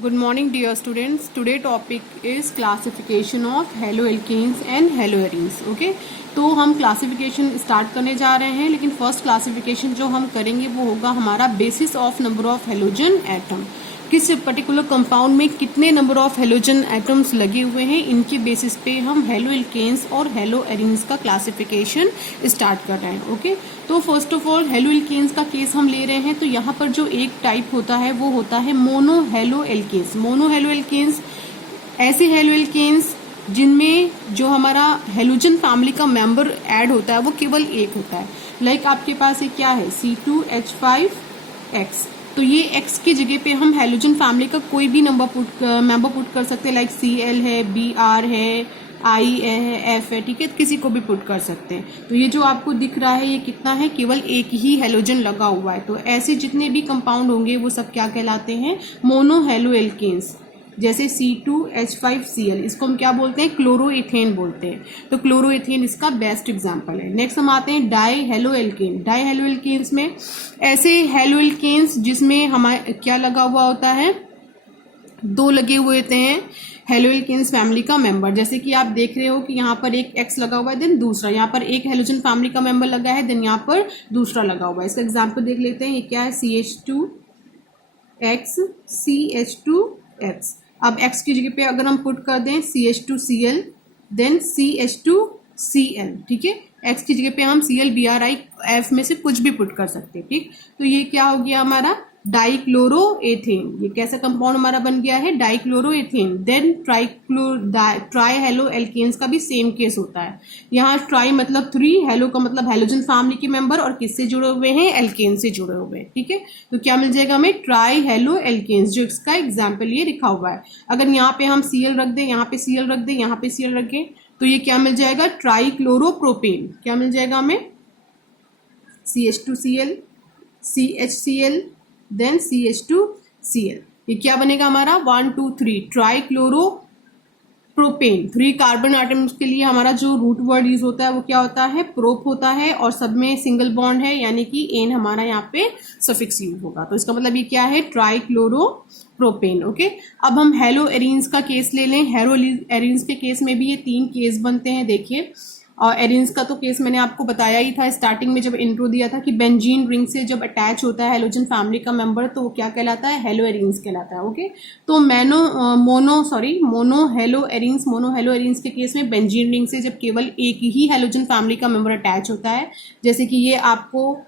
Good morning dear students. Today topic is classification of haloalkanes and haloarenes. Okay, तो हम classification start करने जा रहे हैं, लेकिन फर्स्ट क्लासिफिकेशन जो हम करेंगे वो होगा हमारा basis of number of halogen atom. किस पर्टिकुलर कंपाउंड में कितने नंबर ऑफ हेलोजन एटम्स लगे हुए हैं, इनके बेसिस पे हम हेलोएल्केन्स और हेलोएरीन्स का क्लासिफिकेशन स्टार्ट कर रहे हैं। ओके, तो फर्स्ट ऑफ ऑल हेलोएल्केन्स का केस हम ले रहे हैं, तो यहाँ पर जो एक टाइप होता है वो होता है मोनो हेलोएल्केन्स। मोनो हेलोएल्केन्स ऐसे हेलोएल्केन्स जिनमें जो हमारा हेलोजन फैमिली का मेंबर ऐड होता है वो केवल एक होता है। लाइक आपके पास ये क्या है, C2H5X, तो ये X की जगह पे हम हेलोजन फैमिली का कोई भी मेंबर पुट कर सकते हैं। लाइक Cl है, Br है, I है, F है, ठीक है, किसी को भी पुट कर सकते हैं। तो ये जो आपको दिख रहा है ये कितना है, केवल एक ही हेलोजन लगा हुआ है। तो ऐसे जितने भी कंपाउंड होंगे वो सब क्या कहलाते हैं, मोनो हेलोएल्केन्स। जैसे C2H5Cl, इसको हम क्या बोलते हैं, क्लोरोइथेन बोलते हैं। तो क्लोरोइथेन इसका बेस्ट एग्जांपल है। नेक्स्ट हम आते हैं डाई हेलोएल्केन। डाई हेलोएल्केन्स में ऐसे हेलोएल्केन्स जिसमें हमारे क्या लगा हुआ होता है, दो लगे हुए होते हैं हेलोएल्केन्स फैमिली का मेंबर। जैसे कि आप देख रहे हो कि यहाँ पर एक X लगा हुआ है, देन दूसरा, यहाँ पर एक हेलोजन फैमिली का मेंबर लगा है, देन यहाँ पर दूसरा लगा हुआ है। इसका एग्जाम्पल देख लेते हैं। ये क्या है, CH2X CH2X। अब X की जगह पे अगर हम पुट कर दें CH2Cl, देन CH2Cl, ठीक है। X की जगह पे हम Cl Bri F में से कुछ भी पुट कर सकते हैं, ठीक। तो ये क्या हो गया हमारा, डाइक्लोरोएथेन। ये कैसा कंपाउंड हमारा बन गया है, डाइक्लोरोएथेन। देन ट्राई हेलोएल्केन्स का भी सेम केस होता है। यहाँ ट्राई मतलब 3, हेलो का मतलब हेलोजन फैमिली के मेंबर, और किससे जुड़े हुए हैं, एल्केन से जुड़े हुए हैं, ठीक है। तो क्या मिल जाएगा हमें, ट्राई हेलोएल्केन्स, जो इसका एग्जाम्पल ये लिखा हुआ है। अगर यहाँ पे हम Cl रख दें, यहाँ पे Cl रख दें, यहाँ पे Cl रखें, तो ये क्या मिल जाएगा, ट्राई क्लोरोप्रोपेन। क्या मिल जाएगा हमें, CH2Cl CHCl देन CH2Cl। ये क्या बनेगा हमारा, 1 2 3 ट्राई क्लोरोप्रोपेन। 3 कार्बन एटम्स के लिए हमारा जो रूट वर्ड यूज होता है वो क्या होता है, प्रोप होता है, और सब में सिंगल बॉन्ड है, यानी कि एन हमारा यहाँ पे सफिक्स यूज होगा। तो इसका मतलब ये क्या है, ट्राई क्लोरोप्रोपेन। ओके, अब हम हेलोएरीन्स का केस ले लें। हेलोएरीन्स के केस में भी ये 3 केस बनते हैं। देखिए, और एरीन्स का तो केस मैंने आपको बताया ही था स्टार्टिंग में जब इंट्रो दिया था, कि बेंजीन रिंग से जब अटैच होता है हेलोजन फैमिली का मेंबर तो वो क्या कहलाता है, हेलोएरीन्स कहलाता है। ओके, तो मोनो हेलोएरीन्स के केस में बेंजीन रिंग से जब केवल एक ही हेलोजन फैमिली का मेंबर अटैच होता है, जैसे कि ये आपको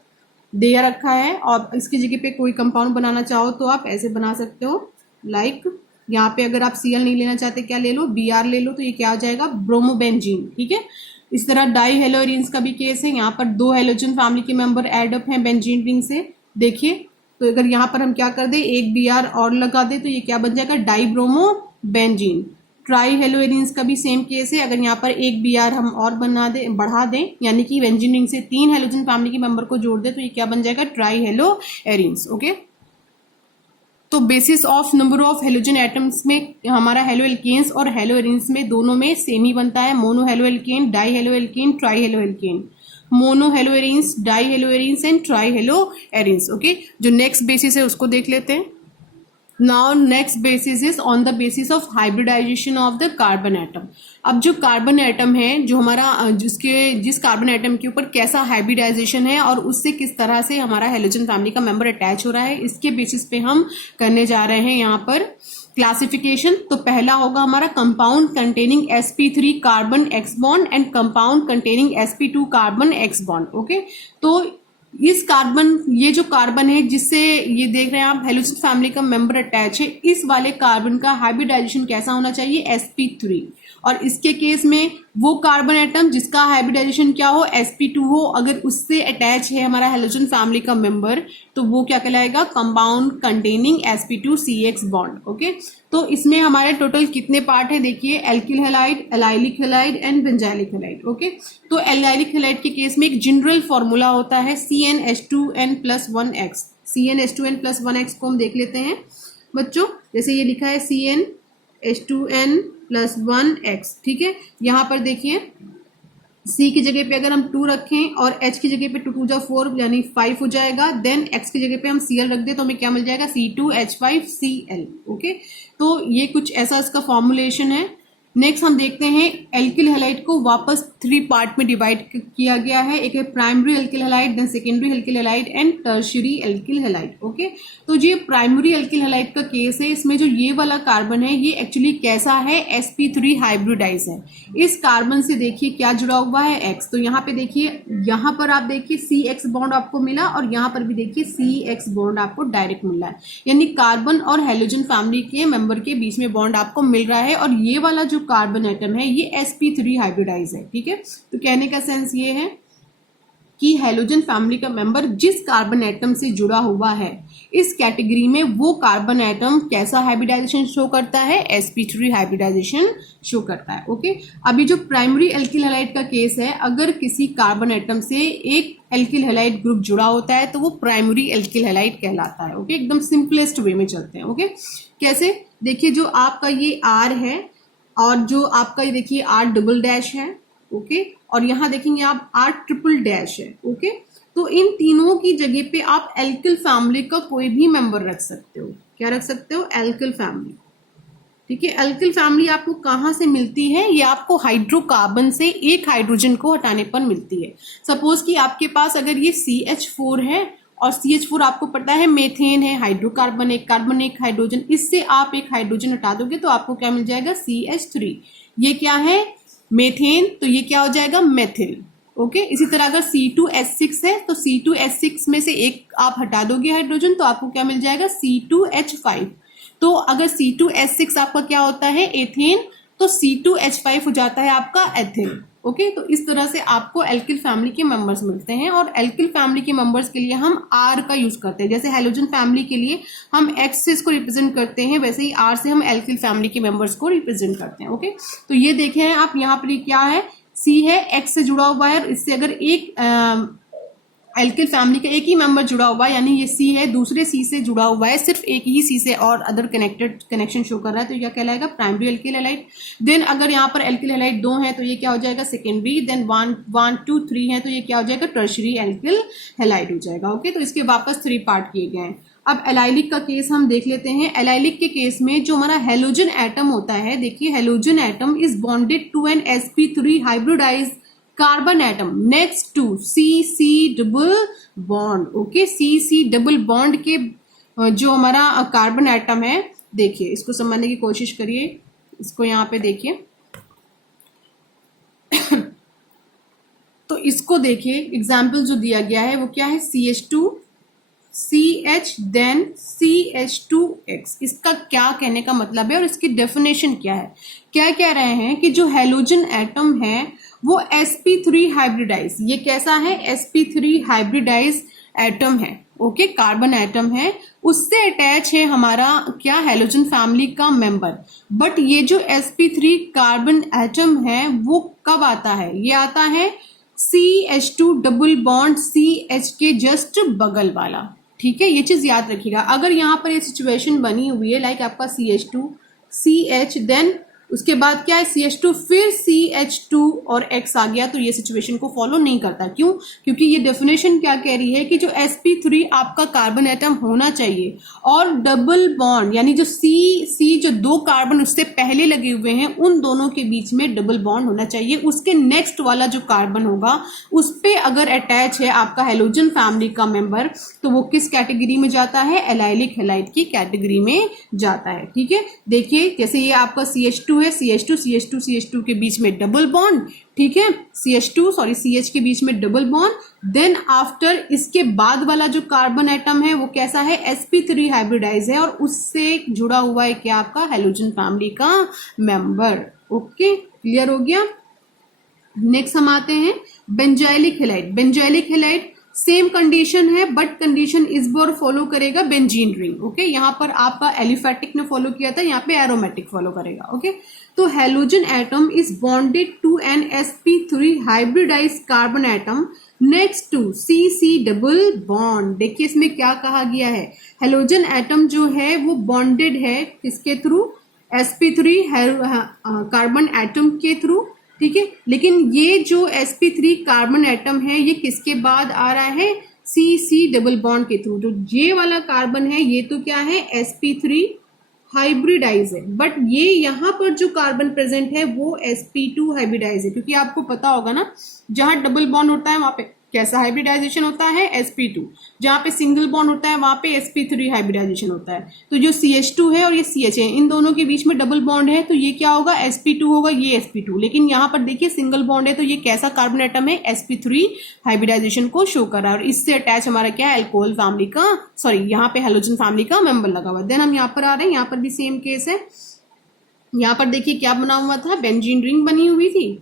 दे रखा है, और इसकी जगह पे कोई कंपाउंड बनाना चाहो तो आप ऐसे बना सकते हो। लाइक यहाँ पे अगर आप Cl नहीं लेना चाहते, क्या ले लो, Br ले लो, तो ये क्या हो जाएगा, ब्रोमोबेंजीन, ठीक है। इस तरह डाई हेलोएरीन्स का भी केस है। यहाँ पर 2 हेलोजन फैमिली के मेंबर एड अप हैं बेंजीन रिंग से। देखिए, तो अगर यहाँ पर हम क्या कर दे, एक Br और लगा दे, तो ये क्या बन जाएगा, डाइब्रोमोबेंजीन। ट्राई हेलोएरीन्स का भी सेम केस है। अगर यहाँ पर एक Br हम और बढ़ा दें, यानी कि बेंजीन रिंग से 3 हेलोजन फैमिली के मेंबर को जोड़ दे, तो ये क्या बन जाएगा, ट्राई हेलोएरीन्स। ओके, तो basis of number of halogen atoms में हमारा हेलोएल्केन्स और हेलोएरीन्स में दोनों में सेम ही बनता है, mono haloalkane, di haloalkane, tri haloalkane. Mono haloarenes, di haloarenes and tri haloarenes. Okay, जो नेक्स्ट बेसिस है उसको देख लेते हैं। Now next basis is on the basis of hybridization of the carbon atom. अब जो कार्बन एटम है, जो हमारा जिस कार्बन एटम के ऊपर कैसा हाइब्रिडाइजेशन है और उससे किस तरह से हमारा हेलोजन फैमिली का मेंबर अटैच हो रहा है, इसके बेसिस पे हम करने जा रहे हैं यहाँ पर क्लासिफिकेशन। तो पहला होगा हमारा compound containing sp3 carbon x bond and compound containing sp2 carbon x bond. Okay, तो इस कार्बन, ये जो कार्बन है जिससे ये देख रहे हैं आप हेलोजन फैमिली का मेंबर अटैच है, इस वाले कार्बन का हाइब्रिडाइजेशन कैसा होना चाहिए, sp3। और इसके केस में वो कार्बन एटम जिसका हाइब्रिडाइजेशन क्या हो, sp2 हो, अगर उससे अटैच है हमारा हेलोजन फैमिली का मेंबर, तो वो क्या कहलाएगा, compound containing sp2CX bond. Okay, तो इसमें हमारे टोटल कितने पार्ट है, देखिए, alkyl halide, allylic halide and benzylic halide. Okay, तो एलाइलिक हैलाइड के केस में एक जनरल फॉर्मूला होता है CnH2n+1x। CnH2n+1x को हम देख लेते हैं बच्चों। जैसे ये लिखा है CnH2n+1x, ठीक है। यहाँ पर देखिए C की जगह पे अगर हम 2 रखें और H की जगह पे 2 2 जा 4 यानी 5 हो जाएगा, देन X की जगह पे हम Cl रख दें तो हमें क्या मिल जाएगा C2H5Cl। ओके, तो ये कुछ ऐसा इसका फॉर्मुलेशन है। नेक्स्ट हम देखते हैं एल्किल हैलाइड को वापस 3 पार्ट में डिवाइड किया गया है। एक है primary alkyl halide, then secondary alkyl halide and tertiary alkyl halide. Okay, तो ये प्राइमरी एल्किल हैलाइड का केस है। इसमें जो ये वाला कार्बन है ये एक्चुअली कैसा है, sp3 हाइब्रिडाइज है। इस कार्बन से देखिए क्या जुड़ा हुआ है, X। तो यहाँ पे देखिए, यहाँ पर आप देखिए CX बॉन्ड आपको मिला और यहाँ पर भी देखिए CX बॉन्ड आपको डायरेक्ट मिला है, यानी कार्बन और हेलोजन फैमिली के मेंबर के बीच में बॉन्ड आपको मिल रहा है। और ये वाला जो कार्बन एटम है ये sp3 हाइब्रिडाइज है। ठीक है, तो कहने का सेंस ये है कि हेलोजन फैमिली का मेंबर जिस कार्बन एटम से जुड़ा हुआ है इस कैटेगरी में वो कार्बन एटम कैसा हाइब्रिडाइजेशन शो करता है, sp3 हाइब्रिडाइजेशन शो करता है। ओके, अभी जो प्राइमरी एल्किल हैलाइड का केस है, अगर किसी कार्बन एटम से एक एल्किल हैलाइड ग्रुप जुड़ा होता है तो वो प्राइमरी एल्किल हैलाइड कहलाता है। ओके, एकदम सिंपलेस्ट वे में चलते हैं। ओके, कैसे, देखिए जो आपका ये R है और जो आपका ये देखिए R डबल डैश है। ओके, और यहाँ देखेंगे आप R ट्रिपल डैश है। ओके, तो इन तीनों की जगह पे आप एल्किल फैमिली का कोई भी मेंबर रख सकते हो। क्या रख सकते हो, एल्किल फैमिली। ठीक है, एल्किल फैमिली आपको कहाँ से मिलती है, ये आपको हाइड्रोकार्बन से एक हाइड्रोजन को हटाने पर मिलती है। सपोज कि आपके पास अगर ये CH4 है और CH4 आपको पता है मेथेन है, हाइड्रोकार्बन एक कार्बन एक हाइड्रोजन, इससे आप एक हाइड्रोजन हटा दोगे तो आपको क्या मिल जाएगा CH3। ये क्या है, मेथेन, तो ये क्या हो जाएगा मेथिल। ओके, इसी तरह अगर C2H6 है तो C2H6 में से एक आप हटा दोगे हाइड्रोजन तो आपको क्या मिल जाएगा C2H5। तो अगर C2H6 आपका क्या होता है एथेन, तो C2H5 हो जाता है आपका एथिल। ओके, तो इस तरह से आपको एल्किल फैमिली के मेंबर्स मिलते हैं और एल्किल फैमिली के मेंबर्स के लिए हम R का यूज करते हैं। जैसे हेलोजन फैमिली के लिए हम X से इसको रिप्रेजेंट करते हैं, वैसे ही R से हम एल्किल फैमिली के मेंबर्स को रिप्रेजेंट करते हैं। ओके, तो ये देखें आप यहाँ पर क्या है, C है, X से जुड़ा हुआ है, इससे अगर एक एल्किल फैमिली का एक ही मेंबर जुड़ा हुआ है, यानी ये C है, दूसरे C से जुड़ा हुआ है, सिर्फ एक ही C से और अदर कनेक्शन शो कर रहा है, तो ये क्या कहलाएगा, प्राइमरी एल्किल हैलाइड। देन अगर यहाँ पर एल्किल हैलाइड 2 है तो ये क्या हो जाएगा, सेकेंडरी। देन 1 2 3 है तो ये क्या हो जाएगा, टर्शियरी एल्किल हैलाइड हो जाएगा। ओके, तो इसके वापस 3 पार्ट किए गए हैं। अब एलाइलिक का केस हम देख लेते हैं। एलाइलिक के केस में जो हमारा हेलोजन एटम होता है, देखिए halogen atom is bonded to an sp3 hybridize carbon atom next to CC double bond. Okay, CC double bond के जो हमारा कार्बन एटम है, देखिए इसको समझने की कोशिश करिए, इसको यहाँ पे देखिए तो इसको देखिए, एग्जाम्पल जो दिया गया है वो क्या है, CH2 CH देन CH2X। इसका क्या कहने का मतलब है और इसकी डेफिनेशन क्या है। क्या कह रहे हैं कि जो हेलोजन एटम है वो sp3 हाइब्रिडाइज, ये कैसा है, sp3 हाइब्रिडाइज एटम है। ओके, कार्बन एटम है, उससे अटैच है हमारा क्या, हेलोजन फैमिली का मेंबर। बट ये जो sp3 कार्बन एटम है वो कब आता है, ये आता है CH2 डबल बॉन्ड CH के जस्ट बगल वाला। ठीक है, ये चीज याद रखिएगा। अगर यहाँ पर ये सिचुएशन बनी हुई है लाइक आपका CH2 CH देन उसके बाद क्या है CH2 फिर CH2 और X आ गया, तो ये सिचुएशन को फॉलो नहीं करता। क्यों, क्योंकि ये डेफिनेशन क्या कह रही है कि जो sp3 आपका कार्बन एटम होना चाहिए और डबल बॉन्ड यानी जो C जो 2 कार्बन उससे पहले लगे हुए हैं उन दोनों के बीच में डबल बॉन्ड होना चाहिए। उसके नेक्स्ट वाला जो कार्बन होगा उस पे अगर अटैच है आपका हेलोजन फैमिली का मेंबर तो वो किस कैटेगरी में जाता है, एलाइलिक हैलाइड की कैटेगरी में जाता है। ठीक है, देखिए जैसे ये आपका CH2 है, CH2 के बीच में डबल बॉन्ड। ठीक है, CH के बीच में डबल बॉन्ड। देन आफ्टर इसके बाद वाला जो कार्बन एटम है वो कैसा है, sp3 हाइब्रिडाइज है और उससे जुड़ा हुआ है क्या, आपका हेलोजन फैमिली का मेंबर। ओके, क्लियर हो गया। नेक्स्ट हम आते हैं benzylic halide. Benzylic halide same condition है बट कंडीशन इस बार फॉलो करेगा बेंजीन रिंग। ओके, यहाँ पर आपका एलिफेटिक ने फॉलो किया था, यहाँ पे एरोमेटिक फॉलो करेगा। ओके, तो halogen atom is bonded to an sp3 hybridize carbon atom next to CC double bond. देखिए इसमें क्या कहा गया है, हेलोजन एटम जो है वो बॉन्डेड है किसके थ्रू, sp3 कार्बन एटम के थ्रू। ठीक है। लेकिन ये जो sp3 कार्बन एटम है ये किसके बाद आ रहा है, CC डबल बॉन्ड के थ्रू। जो ये वाला कार्बन है ये तो क्या है, sp3 हाइब्रिडाइज है, बट ये यहाँ पर जो कार्बन प्रेजेंट है वो sp2 हाइब्रिडाइज है, क्योंकि आपको पता होगा ना जहां डबल बॉन्ड होता है वहां पे कैसा हाइब्रिडाइजेशन होता है, sp2। जहां पे सिंगल बॉन्ड होता है वहां पे sp3 हाइब्रिडाइजेशन होता है। तो जो CH2 है और ये CH है, इन दोनों के बीच में डबल बॉन्ड है, तो ये क्या होगा, sp2 होगा, ये sp2। लेकिन यहाँ पर देखिए सिंगल बॉन्ड है, तो ये कैसा कार्बन एटम है, sp3 हाइब्रिडाइजेशन को शो कर रहा है। और इससे अटैच हमारा क्या है, अल्कोहल फैमिली का, सॉरी यहाँ पे हेलोजन फैमिली का मेंबर लगा हुआ है। देन हम यहाँ पर आ रहे हैं, यहाँ पर भी सेम केस है। यहाँ पर देखिए क्या बना हुआ था, बेंजीन रिंग बनी हुई थी,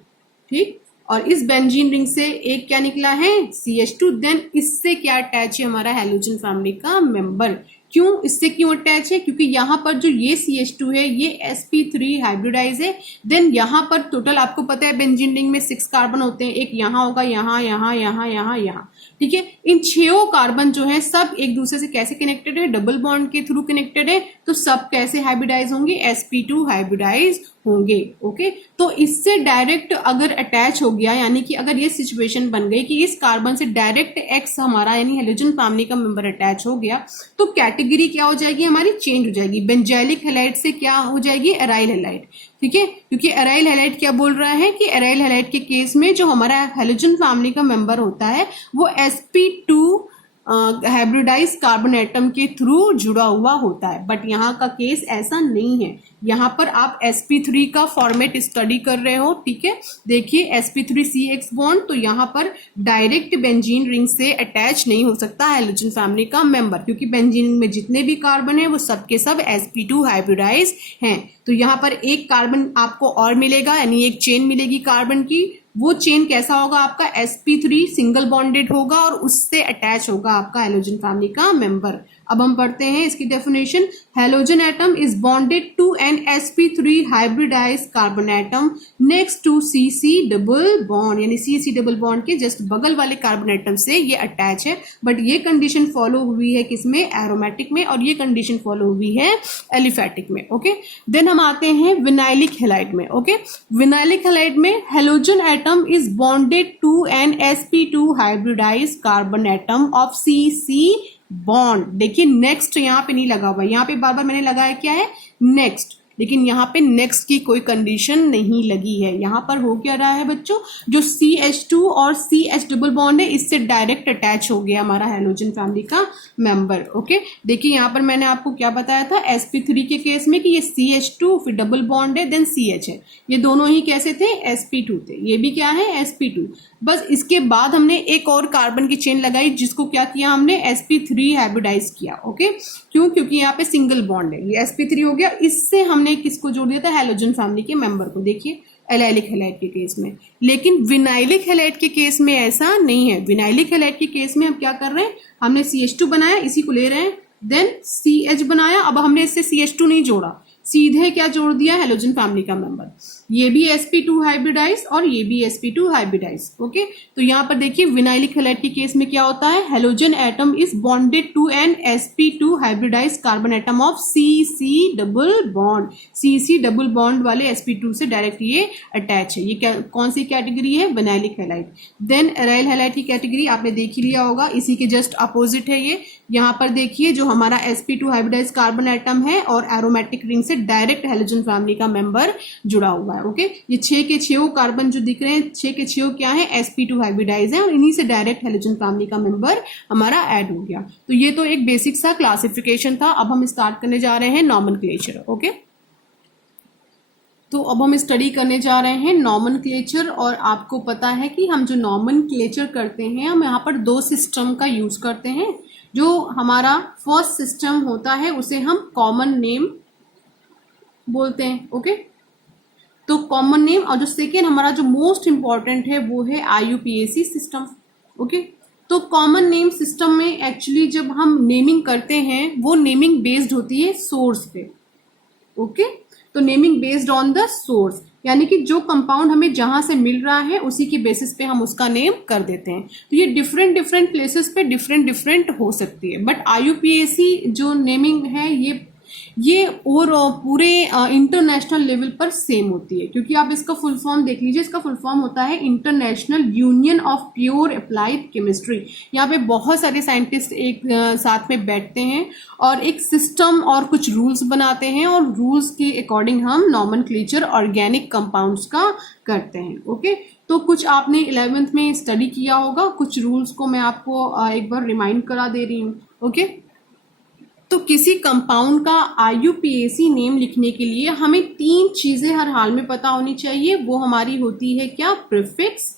ठीक। और इस बेंजीन रिंग से एक क्या निकला है, CH2। देन इससे क्या अटैच है, हमारा हेलोजन फैमिली का मेंबर। क्यों, इससे क्यों अटैच है, क्योंकि यहाँ पर जो ये CH2 है ये sp3 हाइब्रिडाइज है। देन यहाँ पर टोटल आपको पता है बेंजीन रिंग में 6 कार्बन होते हैं, एक यहाँ होगा, यहाँ यहाँ यहाँ यहाँ यहाँ, ठीक है। इन 6 कार्बन जो है सब एक दूसरे से कैसे कनेक्टेड है, डबल बॉन्ड के थ्रू कनेक्टेड है। तो सब कैसे हाइब्रिडाइज होंगे, sp2 हाइब्रिडाइज होंगे, ओके। तो इससे डायरेक्ट अगर अटैच हो गया, यानी कि अगर ये सिचुएशन बन गई कि इस कार्बन से डायरेक्ट X हमारा यानी हेलोजन फैमिली का मेंबर अटैच हो गया, तो कैटेगरी क्या हो जाएगी, हमारी चेंज हो जाएगी। बेंजाइलिक हैलाइड से क्या हो जाएगी, एराइल हैलाइड, ठीक है। क्योंकि एराइल हैलाइड क्या बोल रहा है कि एराइल हैलाइड के केस में जो हमारा हेलोजन फैमिली का मेंबर होता है वो sp2 हाइब्रिडाइज कार्बन एटम के थ्रू जुड़ा हुआ होता है। बट यहाँ का केस ऐसा नहीं है, यहाँ पर आप sp3 का फॉर्मेट स्टडी कर रहे हो, ठीक है। देखिए sp3CX बॉन्ड, तो यहाँ पर डायरेक्ट बेंजीन रिंग से अटैच नहीं हो सकता हेलोजन फैमिली का मेंबर, क्योंकि बेंजीन रिंग में जितने भी कार्बन है वो सबके सब sp2 हाइब्रिडाइज हैं। तो यहाँ पर एक कार्बन आपको और मिलेगा, यानी एक चेन मिलेगी कार्बन की। वो चेन कैसा होगा आपका, sp3 सिंगल बॉन्डेड होगा और उससे अटैच होगा आपका हेलोजन फैमिली का मेंबर। अब हम पढ़ते हैं इसकी definition. Halogen atom is bonded to an sp3 hybridize carbon atom next to CC double bond, यानी CC डबल बॉन्ड के जस्ट बगल वाले कार्बन एटम से ये अटैच है। बट ये कंडीशन फॉलो हुई है किसमें, एरोमेटिक में, और ये कंडीशन फॉलो हुई है एलिफेटिक में, ओके। देन हम आते हैं विनाइलिक हैलाइड में, ओके। विनाइलिक हैलाइड में halogen atom is bonded to an sp2 hybridize carbon atom of CC bond. देखिए नेक्स्ट यहाँ पे नहीं लगा हुआ, यहाँ पे बार बार मैंने लगाया क्या है, नेक्स्ट, लेकिन यहाँ पे नेक्स्ट की कोई कंडीशन नहीं लगी है। यहाँ पर हो क्या रहा है बच्चों, जो CH2 और CH डबल बॉन्ड है इससे डायरेक्ट अटैच हो गया हमारा हेलोजन फैमिली का मेंबर, ओके। देखिए यहाँ पर मैंने आपको क्या बताया था, sp3 के केस में कि ये CH2 फिर डबल बॉन्ड है देन CH है, ये दोनों ही कैसे थे, sp2 थे, ये भी क्या है, sp2। बस इसके बाद हमने एक और कार्बन की चेन लगाई जिसको क्या किया हमने, sp3 हाइब्रिडाइज किया, ओके। क्यों, क्योंकि यहाँ पे सिंगल बॉन्ड है, ये sp3 हो गया, इससे हमने किसको जोड़ दिया था, हेलोजन फैमिली के मेंबर को। देखिए एलाइलिक हैलाइड के केस में, लेकिन विनाइलिक हैलाइड के केस में ऐसा नहीं है। विनाइलिक हैलाइड के केस में हम क्या कर रहे हैं, हमने CH2 बनाया, इसी को ले रहे हैं, देन CH बनाया, अब हमने इससे CH2 नहीं जोड़ा, सीधे क्या जोड़ दिया, हेलोजन फैमिली का मेंबर। ये भी sp2 हाइब्रिडाइज और ये भी sp2 हाइब्रिडाइज, ओके। तो यहाँ पर देखिए विनाइलिक हैलाइड के केस में क्या होता है, halogen atom is bonded to an sp2 hybridize carbon atom of CC double bond. CC double bond वाले sp2 से डायरेक्ट ये अटैच है। ये कौन सी कैटेगरी है, vinylic halide. Then aryl halide की कैटेगरी आपने देख ही लिया होगा, इसी के जस्ट अपोजिट है ये। यहाँ पर देखिए जो हमारा sp2 हाइब्रिडाइज कार्बन एटम है और एरोमेटिक रिंग से डायरेक्ट हेलोजन फैमिली का मेंबर जुड़ा हुआ है, ओके। ये 6 के 6 कार्बन जो दिख रहे हैं, 6 के 6 क्या है, sp2 हाइब्रिडाइज है और इन्हीं से डायरेक्ट हेलोजन फैमिली का मेंबर हमारा ऐड हो गया। तो ये तो एक बेसिक सा क्लासिफिकेशन था। अब हम स्टार्ट करने जा रहे हैं नॉमेनक्लेचर, ओके। तो अब हम स्टडी करने जा रहे हैं नॉमेनक्लेचर, और आपको पता है कि हम जो नॉमेनक्लेचर करते हैं हम यहाँ पर 2 सिस्टम का यूज करते हैं। जो हमारा फर्स्ट सिस्टम होता है उसे हम कॉमन नेम बोलते हैं, ओके। तो कॉमन नेम, और जो सेकेंड हमारा जो मोस्ट इंपॉर्टेंट है वो है IUPAC सिस्टम, ओके। तो कॉमन नेम सिस्टम में एक्चुअली जब हम नेमिंग करते हैं वो नेमिंग बेस्ड होती है सोर्स पे, ओके। तो naming based on the source, यानी कि जो कंपाउंड हमें जहां से मिल रहा है उसी की बेसिस पे हम उसका नेम कर देते हैं। तो ये डिफरेंट डिफरेंट प्लेसेस पे डिफरेंट डिफरेंट हो सकती है, बट IUPAC जो नेमिंग है ये और पूरे इंटरनेशनल लेवल पर सेम होती है, क्योंकि आप इसका फुल फॉर्म देख लीजिए। इसका फुल फॉर्म होता है international union of pure applied chemistry. यहाँ पे बहुत सारे साइंटिस्ट एक साथ में बैठते हैं और एक सिस्टम और कुछ रूल्स बनाते हैं, और रूल्स के अकॉर्डिंग हम नॉमेनक्लेचर ऑर्गेनिक कंपाउंड्स का करते हैं। ओके, तो कुछ आपने 11th में स्टडी किया होगा, कुछ रूल्स को मैं आपको एक बार रिमाइंड करा दे रही हूँ। ओके, तो किसी कंपाउंड का IUPAC नेम लिखने के लिए हमें 3 चीजें हर हाल में पता होनी चाहिए। वो हमारी होती है क्या? प्रीफिक्स,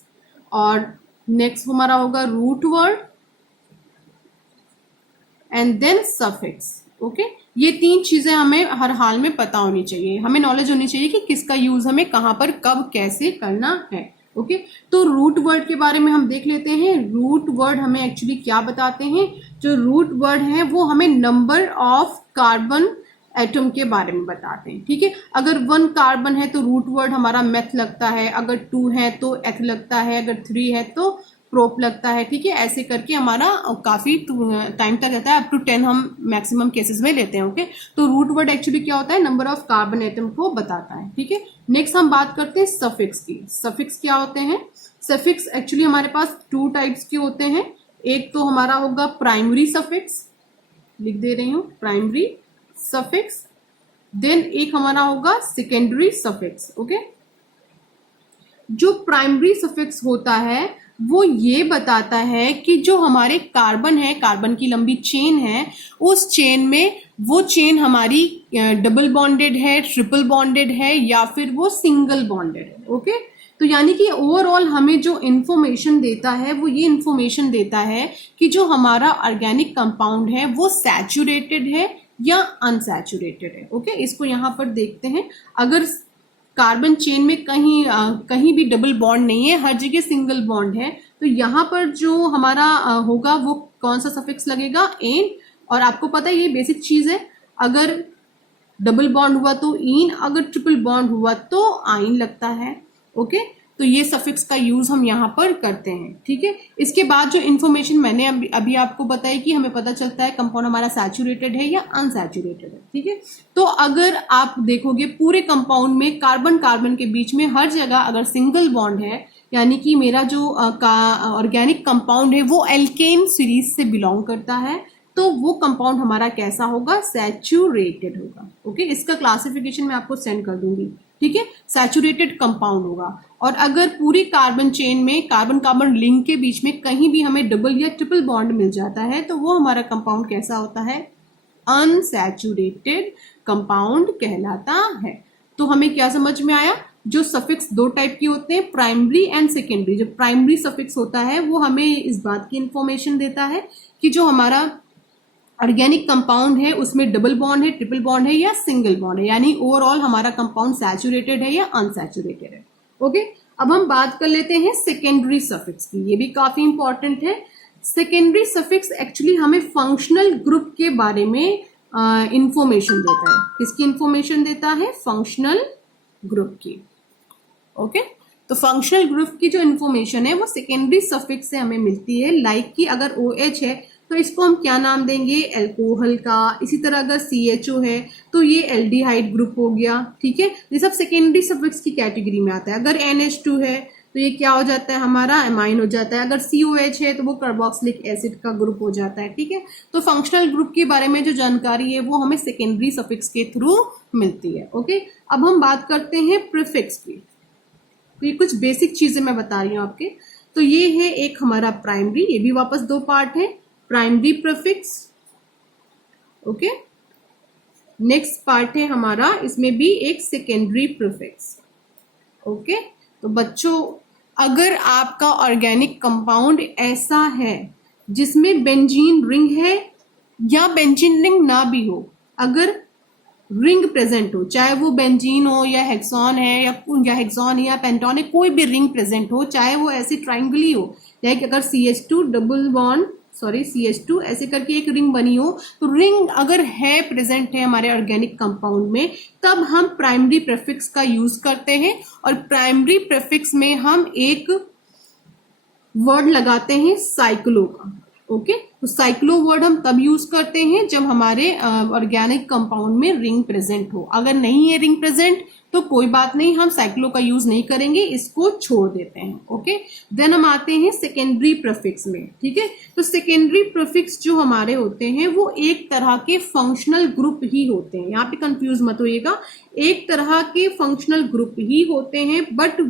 और नेक्स्ट हमारा होगा root word, and then suffix. Okay, ये 3 चीजें हमें हर हाल में पता होनी चाहिए। हमें नॉलेज होनी चाहिए कि किसका यूज हमें कहां पर कब कैसे करना है। ओके, तो रूट वर्ड के बारे में हम देख लेते हैं। रूट वर्ड हमें एक्चुअली क्या बताते हैं? जो रूट वर्ड है वो हमें नंबर ऑफ कार्बन एटम के बारे में बताते हैं। ठीक है, अगर 1 कार्बन है तो रूट वर्ड हमारा मेथ लगता है, अगर 2 है तो एथ लगता है, अगर 3 है तो प्रोप लगता है। ठीक है, ऐसे करके हमारा काफी टाइम तक रहता है, अप टू 10 हम मैक्सिमम केसेस में लेते हैं। ओके, तो रूट वर्ड एक्चुअली क्या होता है? नंबर ऑफ कार्बन एटम को बताता है। ठीक है, नेक्स्ट हम बात करते हैं सफिक्स की। सफिक्स क्या होते हैं? सफिक्स एक्चुअली हमारे पास 2 टाइप्स के होते हैं। एक तो हमारा होगा प्राइमरी सफिक्स, लिख दे रही हूं प्राइमरी सफिक्स, देन एक हमारा होगा सेकेंडरी सफिक्स। ओके, जो प्राइमरी सफिक्स होता है वो ये बताता है कि जो हमारे कार्बन है, कार्बन की लंबी चेन है, उस चेन में वो चेन हमारी डबल बॉन्डेड है, ट्रिपल बॉन्डेड है, या फिर वो सिंगल बॉन्डेड है। ओके, तो यानी कि ओवरऑल हमें जो इंफॉर्मेशन देता है वो ये इंफॉर्मेशन देता है कि जो हमारा ऑर्गेनिक कंपाउंड है वो सैचुरेटेड है या अनसैचुरेटेड है। ओके, इसको यहां पर देखते हैं। अगर कार्बन चेन में कहीं भी डबल बॉन्ड नहीं है, हर जगह सिंगल बॉन्ड है, तो यहाँ पर जो हमारा होगा वो कौन सा सफिक्स लगेगा? एन। और आपको पता है ये बेसिक चीज है, अगर डबल बॉन्ड हुआ तो इन, अगर ट्रिपल बॉन्ड हुआ तो आइन लगता है। ओके, तो ये सफिक्स का यूज हम यहाँ पर करते हैं। ठीक है, इसके बाद जो इन्फॉर्मेशन मैंने अभी आपको बताई कि हमें पता चलता है कंपाउंड हमारा सैचुरेटेड है या अनसैचुरेटेड है। ठीक है, तो अगर आप देखोगे पूरे कंपाउंड में कार्बन कार्बन के बीच में हर जगह अगर सिंगल बॉन्ड है, यानी कि मेरा जो ऑर्गेनिक कंपाउंड है वो एल्केन सीरीज से बिलोंग करता है, तो वो कंपाउंड हमारा कैसा होगा? सैचुरेटेड होगा। ओके, इसका क्लासिफिकेशन मैं आपको सेंड कर दूंगी। ठीक है, सैचुरेटेड कंपाउंड होगा। और अगर पूरी कार्बन चेन में कार्बन कार्बन लिंक के बीच में कहीं भी हमें डबल या ट्रिपल बॉन्ड मिल जाता है तो वो हमारा कंपाउंड कैसा होता है? अनसैचुरेटेड कंपाउंड कहलाता है। तो हमें क्या समझ में आया? जो सफिक्स 2 टाइप के होते हैं, प्राइमरी एंड सेकेंडरी। जो प्राइमरी सफिक्स होता है वो हमें इस बात की इंफॉर्मेशन देता है कि जो हमारा ऑर्गेनिक कंपाउंड है उसमें डबल बॉन्ड है, ट्रिपल बॉन्ड है या सिंगल बॉन्ड है, यानी ओवरऑल हमारा कंपाउंड सैचुरेटेड है या अनसैचुरेटेड है। ओके, अब हम बात कर लेते हैं सेकेंडरी सफिक्स की। ये भी काफी इंपॉर्टेंट है। सेकेंडरी सफिक्स एक्चुअली हमें फंक्शनल ग्रुप के बारे में इंफॉर्मेशन देता है। किसकी इंफॉर्मेशन देता है? फंक्शनल ग्रुप की। ओके, तो फंक्शनल ग्रुप की जो इंफॉर्मेशन है वो सेकेंडरी सफिक्स से हमें मिलती है। लाइक कि अगर OH है तो इसको हम क्या नाम देंगे? एल्कोहल का। इसी तरह अगर CHO है तो ये एल्डिहाइड ग्रुप हो गया। ठीक है, ये सब सेकेंडरी सफिक्स की कैटेगरी में आता है। अगर NH2 है तो ये क्या हो जाता है? हमारा एमाइन हो जाता है। अगर COH है तो वो कार्बोक्सिलिक एसिड का ग्रुप हो जाता है। ठीक है, तो फंक्शनल ग्रुप के बारे में जो जानकारी है वो हमें सेकेंडरी सफिक्स के थ्रू मिलती है। ओके, अब हम बात करते हैं प्रीफिक्स की। तो ये कुछ बेसिक चीजें मैं बता रही हूँ आपके। तो ये है एक हमारा प्राइमरी, ये भी वापस 2 पार्ट है, primary prefix. Okay, next part है हमारा, इसमें भी एक सेकेंडरी प्रीफिक्स। ओके, तो बच्चों अगर आपका ऑर्गेनिक कंपाउंड ऐसा है जिसमें बेंजीन रिंग है या बेंजीन रिंग ना भी हो, अगर रिंग प्रेजेंट हो, चाहे वो बेंजीन हो या हेक्सॉन है या हेक्सॉन या पेंटॉन है, कोई भी रिंग प्रेजेंट हो, चाहे वो ऐसी ट्राइंगली हो, लाइक अगर CH2 डबल बॉन्ड CH2 ऐसे करके एक रिंग बनी हो, तो रिंग अगर है प्रेजेंट है हमारे ऑर्गेनिक कंपाउंड में, तब हम प्राइमरी प्रीफिक्स का यूज करते हैं। और प्राइमरी प्रीफिक्स में हम एक वर्ड लगाते हैं साइक्लो का। ओके, तो साइक्लो वर्ड हम तब यूज करते हैं जब हमारे ऑर्गेनिक कंपाउंड में रिंग प्रेजेंट हो। अगर नहीं है रिंग प्रेजेंट तो कोई बात नहीं, हम साइक्लो का यूज नहीं करेंगे, इसको छोड़ देते हैं। ओके, देन हम आते हैं सेकेंडरी प्रीफिक्स में। ठीक है, तो सेकेंडरी प्रीफिक्स जो हमारे होते हैं वो एक तरह के फंक्शनल ग्रुप ही होते हैं। यहाँ पे कंफ्यूज मत होइएगा, एक तरह के फंक्शनल ग्रुप ही होते हैं, बट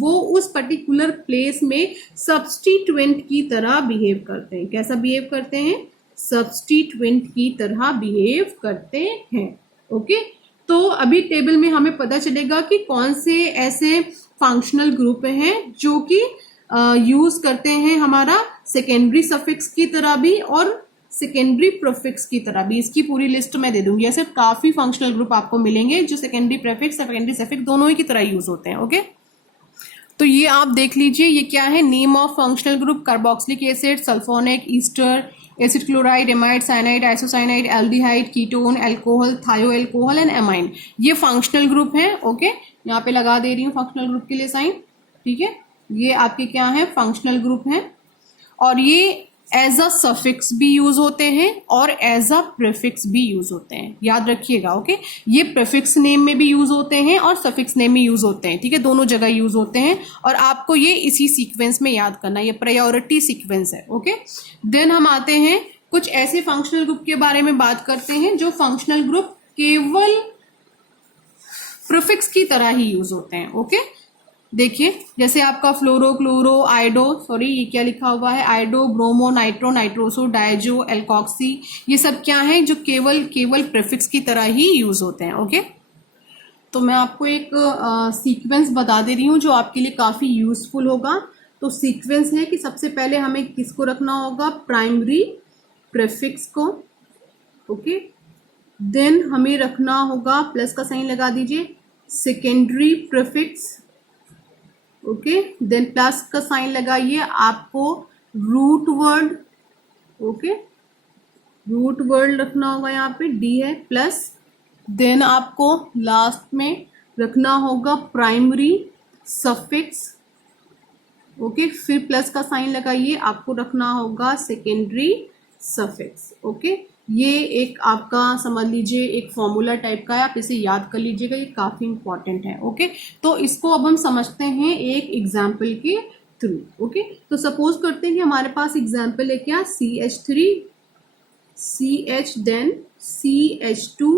वो उस पर्टिकुलर प्लेस में सब्स्टिट्यूएंट की तरह बिहेव करते हैं। कैसा बिहेव करते हैं? सब्स्टिट्यूएंट की तरह बिहेव करते हैं। ओके, तो अभी टेबल में हमें पता चलेगा कि कौन से ऐसे फंक्शनल ग्रुप हैं जो कि यूज करते हैं हमारा सेकेंडरी सफिक्स की तरह भी और सेकेंडरी प्रीफिक्स की तरह भी। इसकी पूरी लिस्ट मैं दे दूंगी। ऐसे काफी फंक्शनल ग्रुप आपको मिलेंगे जो सेकेंडरी प्रीफिक्स सेकेंडरी सफिक्स दोनों ही की तरह यूज होते हैं। ओके, तो ये आप देख लीजिए, ये क्या है? Name of functional group carboxylic acid, sulphonic, Easter, acid chloride, amide, cyanide, isocyanide, aldehyde, ketone, alcohol, थायो अल्कोहल एंड एमाइन। ये फंक्शनल ग्रुप है। ओके, यहाँ पे लगा दे रही हूँ फंक्शनल ग्रुप के लिए साइन। ठीक है, ये आपके क्या है? फंक्शनल ग्रुप है, और ये एज अ सफिक्स भी यूज होते हैं और एज अ प्रीफिक्स भी यूज होते हैं। याद रखिएगा। ओके, ये प्रीफिक्स नेम में भी यूज होते हैं और सफिक्स नेम में यूज होते हैं। ठीक है, दोनों जगह यूज होते हैं, और आपको ये इसी सीक्वेंस में याद करना, ये प्रायोरिटी सीक्वेंस है। ओके, देन हम आते हैं कुछ ऐसे फंक्शनल ग्रुप के बारे में बात करते हैं जो फंक्शनल ग्रुप केवल प्रीफिक्स की तरह ही यूज होते हैं। ओके, देखिए जैसे आपका फ्लोरो, क्लोरो, आइडो, सॉरी ये क्या लिखा हुआ है? Iodo, bromo, nitro, nitroso, diazo, alkoxy, ये सब क्या है? जो केवल प्रीफिक्स की तरह ही यूज होते हैं। ओके, तो मैं आपको एक सीक्वेंस बता दे रही हूँ जो आपके लिए काफी यूजफुल होगा। तो सीक्वेंस है कि सबसे पहले हमें किसको रखना होगा? प्राइमरी प्रीफिक्स को। ओके, देन हमें रखना होगा, प्लस का साइन लगा दीजिए, secondary prefix. Okay, then plus का साइन लगाइए, आपको root word. Okay, root word रखना होगा, यहाँ पे डी है, प्लस देन आपको लास्ट में रखना होगा प्राइमरी सफिक्स। ओके, फिर प्लस का साइन लगाइए, आपको रखना होगा सेकेंडरी सफिक्स। ओके, ये एक आपका समझ लीजिए एक फॉर्मूला टाइप का है, आप इसे याद कर लीजिएगा, ये काफी इंपॉर्टेंट है। ओके, तो इसको अब हम समझते हैं एक एग्जाम्पल के थ्रू। ओके, तो सपोज करते हैं कि हमारे पास एग्जाम्पल है क्या? CH3 CH, then CH2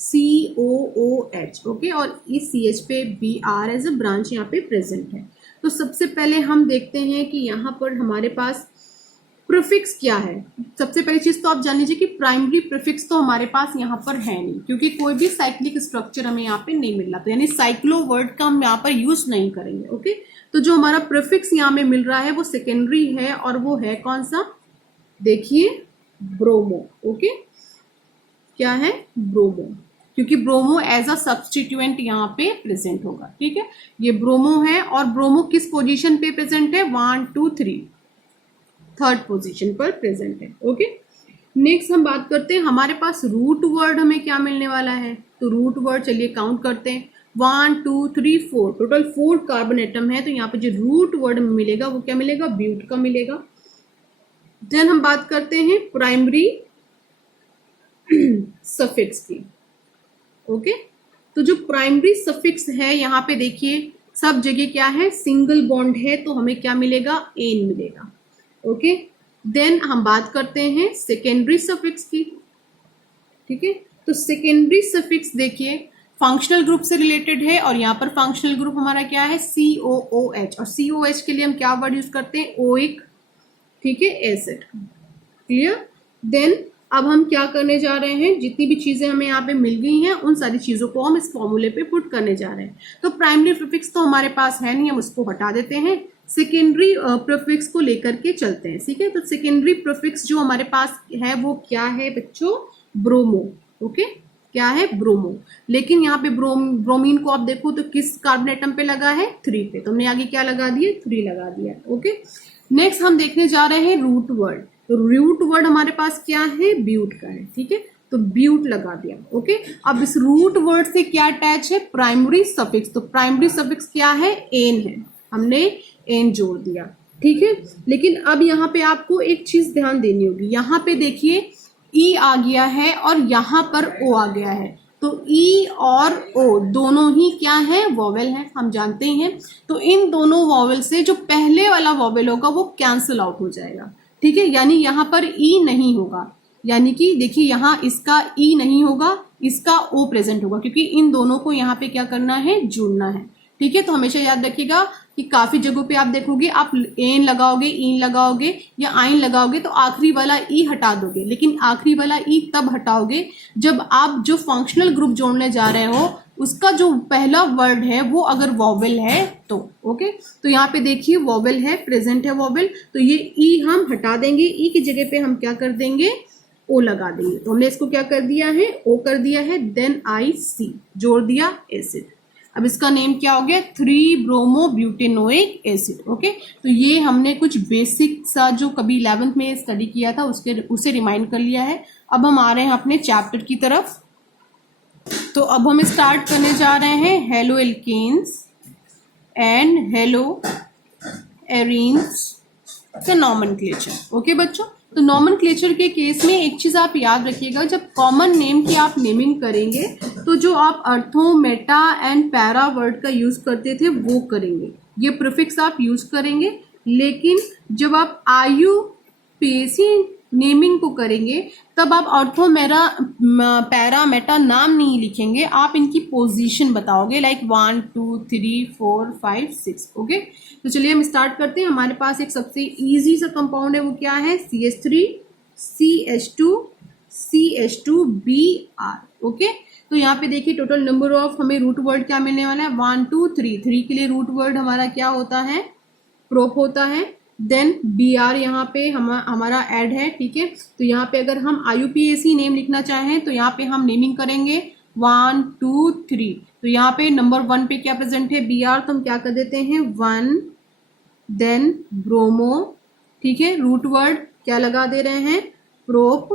COOH। Okay, और इस CH पे Br एज अ ब्रांच यहाँ पे प्रेजेंट है। तो सबसे पहले हम देखते हैं कि यहाँ पर हमारे पास प्रीफिक्स क्या है। सबसे पहली चीज तो आप जान लीजिए कि प्राइमरी प्रीफिक्स तो हमारे पास यहाँ पर है नहीं, क्योंकि कोई भी साइक्लिक स्ट्रक्चर हमें यहाँ पे नहीं मिल रहा, तो यानी साइक्लो वर्ड का हम यहाँ पर यूज नहीं करेंगे। ओके, तो जो हमारा प्रीफिक्स यहाँ में मिल रहा है वो सेकेंडरी है, और वो है कौन सा? देखिए, ब्रोमो। ओके, क्या है? ब्रोमो, क्योंकि ब्रोमो एज अ सब्स्टिट्यूएंट यहाँ पे प्रेजेंट होगा। ठीक है, ये ब्रोमो है, और ब्रोमो किस पोजीशन पे प्रेजेंट है? 1 2 3, थर्ड पोजीशन पर प्रेजेंट है। ओके, नेक्स्ट हम बात करते हैं, हमारे पास रूट वर्ड हमें क्या मिलने वाला है? तो रूट वर्ड चलिए काउंट करते हैं, 1 2 3 4, टोटल 4 कार्बन एटम है। तो यहाँ पे जो रूट वर्ड मिलेगा वो क्या मिलेगा? ब्यूट का मिलेगा। देन हम बात करते हैं प्राइमरी सफिक्स की। ओके, तो जो प्राइमरी सफिक्स है यहाँ पे देखिए सब जगह क्या है? सिंगल बॉन्ड है, तो हमें क्या मिलेगा? एन मिलेगा। ओके, देन हम बात करते हैं सेकेंडरी सफिक्स की। ठीक है, तो सेकेंडरी सफिक्स देखिए फंक्शनल ग्रुप से रिलेटेड है, और यहाँ पर फंक्शनल ग्रुप हमारा क्या है? COOH, और COH के लिए हम क्या वर्ड यूज करते हैं? ओइक। ठीक है, एसिड। क्लियर? देन अब हम क्या करने जा रहे हैं? जितनी भी चीजें हमें यहाँ पे मिल गई हैं उन सारी चीजों को हम इस फॉर्मूले पे पुट करने जा रहे हैं। तो प्राइमरी प्रीफिक्स तो हमारे पास है नहीं, हम उसको हटा देते हैं, सेकेंडरी प्रीफिक्स को लेकर के चलते हैं। ठीक है, तो सेकेंडरी प्रीफिक्स जो हमारे पास है वो क्या है बच्चों? ब्रोमो। ओके, क्या है? ब्रोमो। लेकिन यहाँ पे ब्रोमीन को आप देखो तो किस कार्बन एटम पे लगा है? 3 पे, तो हमने आगे क्या लगा दिया? 3 लगा दिया। ओके, नेक्स्ट हम देखने जा रहे हैं रूट वर्ड। तो रूट वर्ड हमारे पास क्या है? ब्यूट का है। ठीक है, तो ब्यूट लगा दिया। ओके, अब इस रूट वर्ड से क्या अटैच है? Primary suffix. तो प्राइमरी सफिक्स क्या है? एन है, हमने एन जोड़ दिया। ठीक है। लेकिन अब यहाँ पे आपको एक चीज ध्यान देनी होगी, यहाँ पे देखिए ई आ गया है और यहाँ पर ओ आ गया है, तो ई और ओ दोनों ही क्या है, वॉवेल है, हम जानते ही हैं। तो इन दोनों वॉवेल से जो पहले वाला वॉवेल होगा वो कैंसिल आउट हो जाएगा, ठीक है। यानी यहाँ पर ई नहीं होगा, यानी कि देखिए यहाँ इसका ई नहीं होगा, इसका ओ प्रेजेंट होगा, क्योंकि इन दोनों को यहाँ पे क्या करना है, जोड़ना है, ठीक है। तो हमेशा याद रखिएगा कि काफी जगहों पे आप देखोगे, आप एन लगाओगे, इन लगाओगे या आइन लगाओगे तो आखिरी वाला ई हटा दोगे, लेकिन आखिरी वाला ई तब हटाओगे जब आप जो फंक्शनल ग्रुप जोड़ने जा रहे हो उसका जो पहला वर्ड है वो अगर वॉवेल है तो, ओके। तो यहाँ पे देखिए वॉवेल है, प्रेजेंट है वॉवेल, तो ये ई हम हटा देंगे, ई की जगह पे हम क्या कर देंगे, ओ लगा देंगे। तो हमने इसको क्या कर दिया है, ओ कर दिया है, देन आई सी जोड़ दिया एसिड। अब इसका नेम क्या हो गया, 3 ब्रोमोब्यूटेनोइक एसिड, ओके। तो ये हमने कुछ बेसिक सा जो कभी 11th में स्टडी किया था उसे रिमाइंड कर लिया है। अब हम आ रहे हैं अपने चैप्टर की तरफ। तो अब हम स्टार्ट करने जा रहे हैं halo alkanes and halo arenes का नॉमेनक्लेचर, ओके बच्चों। तो नॉमेनक्लेचर के केस में एक चीज आप याद रखिएगा, जब कॉमन नेम की आप नेमिंग करेंगे तो जो आप अर्थो, मेटा एंड पैरा वर्ड का यूज करते थे वो करेंगे, ये प्रीफिक्स आप यूज करेंगे। लेकिन जब आप IUPAC नेमिंग को करेंगे तब आप अर्थो, मेरा, पैरा, मेटा नाम नहीं लिखेंगे, आप इनकी पोजीशन बताओगे, लाइक 1 2 3 4 5 6, ओके। तो चलिए हम स्टार्ट करते हैं। हमारे पास एक सबसे इजी सा कंपाउंड है, वो क्या है, CH3 CH2 CH2Br, ओके। तो यहाँ पे देखिए टोटल नंबर ऑफ हमें रूट वर्ड क्या मिलने वाला है, 1 2 3, 3 के लिए रूट वर्ड हमारा क्या होता है, प्रोप होता है। देन Br यहाँ पे हमारा ऐड है, ठीक है। तो यहाँ पे अगर हम IUPAC नेम लिखना चाहें तो यहाँ पे हम नेमिंग करेंगे 1 2 3। तो यहाँ पे नंबर 1 पे क्या प्रेजेंट है, Br, तो हम क्या कर देते हैं 1, देन ब्रोमो, ठीक है, रूट वर्ड क्या लगा दे रहे हैं, प्रोप,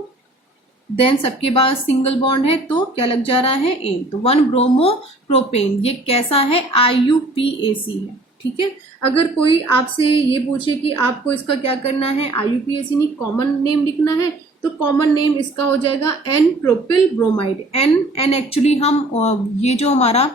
देन सबके बाद सिंगल बॉन्ड है तो क्या लग जा रहा है, एन, तो 1 ब्रोमो प्रोपेन। ये कैसा है, IUPAC है, ठीक है। अगर कोई आपसे ये पूछे कि आपको इसका क्या करना है, IUPAC नहीं कॉमन नेम लिखना है, तो कॉमन नेम इसका हो जाएगा N propyl bromide. N actually हम ये जो हमारा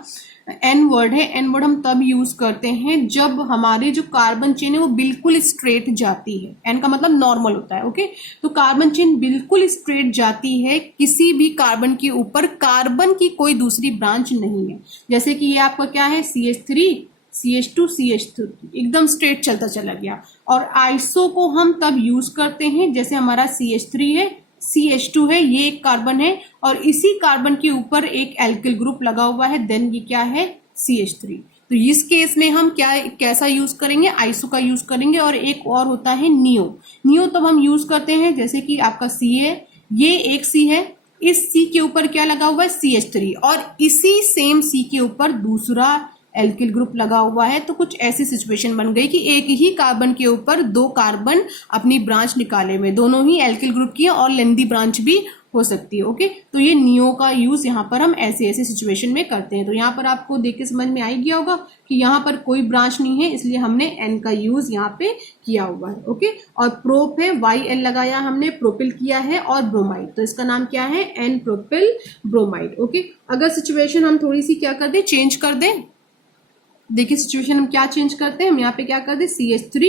N वर्ड है, N वर्ड हम तब यूज करते हैं जब हमारे जो कार्बन चेन है वो बिल्कुल स्ट्रेट जाती है। N का मतलब नॉर्मल होता है, ओके। तो कार्बन चेन बिल्कुल स्ट्रेट जाती है, किसी भी कार्बन के ऊपर कार्बन की कोई दूसरी ब्रांच नहीं है। जैसे कि ये आपका क्या है, CH3 CH2 CH3 एकदम स्ट्रेट चलता चला गया। और आइसो को हम तब यूज करते हैं जैसे हमारा CH3 है, CH2 है, ये एक कार्बन है और इसी कार्बन के ऊपर एक एल्किल ग्रुप लगा हुआ है, देन ये क्या है, CH3। तो इस केस में हम कैसा यूज करेंगे, आइसो का यूज करेंगे। और एक और होता है नियो तब हम यूज करते हैं जैसे कि आपका C है, ये एक C है, इस C के ऊपर क्या लगा हुआ है, CH3, और इसी सेम C के ऊपर दूसरा एल्किल ग्रुप लगा हुआ है। तो कुछ ऐसी सिचुएशन बन गई कि एक ही कार्बन के ऊपर 2 कार्बन अपनी ब्रांच निकाले हुए, दोनों ही एल्किल ग्रुप की है और लेंदी ब्रांच भी हो सकती है, ओके। तो ये नियो का यूज यहाँ पर हम ऐसे सिचुएशन में करते हैं। तो यहाँ पर आपको देख के समझ में आ गया होगा कि यहाँ पर कोई ब्रांच नहीं है, इसलिए हमने N का यूज यहाँ पे किया हुआ है, ओके। और प्रोप है, YL लगाया हमने, प्रोपिल किया है, और ब्रोमाइड, तो इसका नाम क्या है, N प्रोपिल ब्रोमाइड, ओके। अगर सिचुएशन हम थोड़ी सी क्या कर दे, चेंज कर दे, देखिए सिचुएशन हम क्या चेंज करते हैं, हम यहाँ पे क्या कर दे, CH3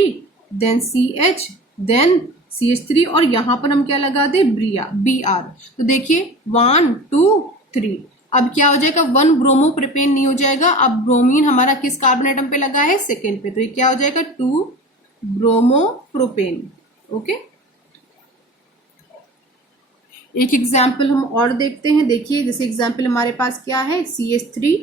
then CH then CH3 और यहाँ पर हम क्या लगा दे, Br। तो देखिए 1 2 3, अब क्या हो जाएगा, 1 ब्रोमो प्रोपेन नहीं हो जाएगा, अब ब्रोमीन हमारा किस कार्बन एटम पे लगा है, सेकेंड पे, तो ये क्या हो जाएगा 2 ब्रोमो प्रोपेन, ओके। एक एग्जाम्पल हम और देखते हैं, देखिए जैसे एग्जाम्पल हमारे पास क्या है, CH3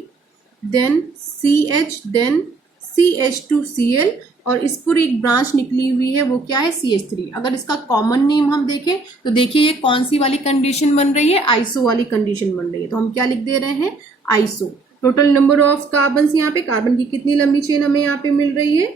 then CH then CH2Cl और इस पर एक ब्रांच निकली हुई है, वो क्या है, CH3। अगर इसका कॉमन नेम हम देखें तो देखिए ये कौन सी वाली कंडीशन बन रही है, आइसो वाली कंडीशन बन रही है। तो हम क्या लिख दे रहे हैं, iso. Total number of carbon, यहाँ पे कार्बन की कितनी लंबी चेन हमें यहाँ पे मिल रही है,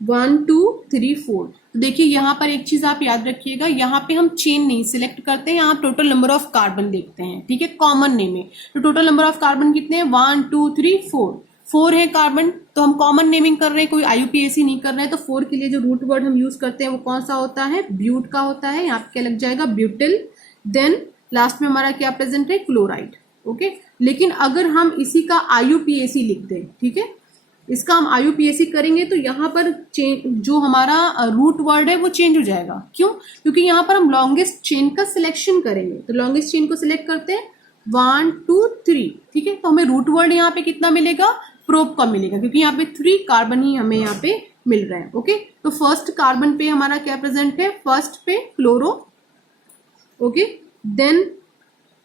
1 2 3 4। तो देखिए यहाँ पर एक चीज आप याद रखिएगा, यहाँ पे हम चेन नहीं सिलेक्ट करते हैं, यहाँ टोटल नंबर ऑफ कार्बन देखते हैं, ठीक है, कॉमन नेम है। तो टोटल नंबर ऑफ कार्बन कितने हैं, 1 2 3 4। 4 है कार्बन, तो हम कॉमन नेमिंग कर रहे हैं, कोई IUPAC नहीं कर रहे हैं, तो 4 के लिए जो रूट वर्ड हम यूज करते हैं वो कौन सा होता है, ब्यूट का होता है। यहाँ पे क्या लग जाएगा, ब्यूटिल। देन लास्ट में हमारा क्या प्रेजेंट है, क्लोराइड। ओके, लेकिन अगर हम इसी का IUPAC लिख दें, ठीक है, इसका हम IUPAC करेंगे तो यहाँ पर जो हमारा रूट वर्ड है वो चेंज हो जाएगा। क्यों? क्योंकि यहाँ पर हम लॉन्गेस्ट चेन का सिलेक्शन करेंगे, तो लॉन्गेस्ट चेन को सिलेक्ट करते हैं 1 2 3, ठीक है, तो हमें रूट वर्ड यहाँ पे कितना मिलेगा, प्रोप का मिलेगा, क्योंकि यहाँ पे 3 कार्बन ही हमें यहाँ पे मिल रहा है। ओके, तो फर्स्ट कार्बन पे हमारा क्या प्रेजेंट है, फर्स्ट पे chloro. Okay, then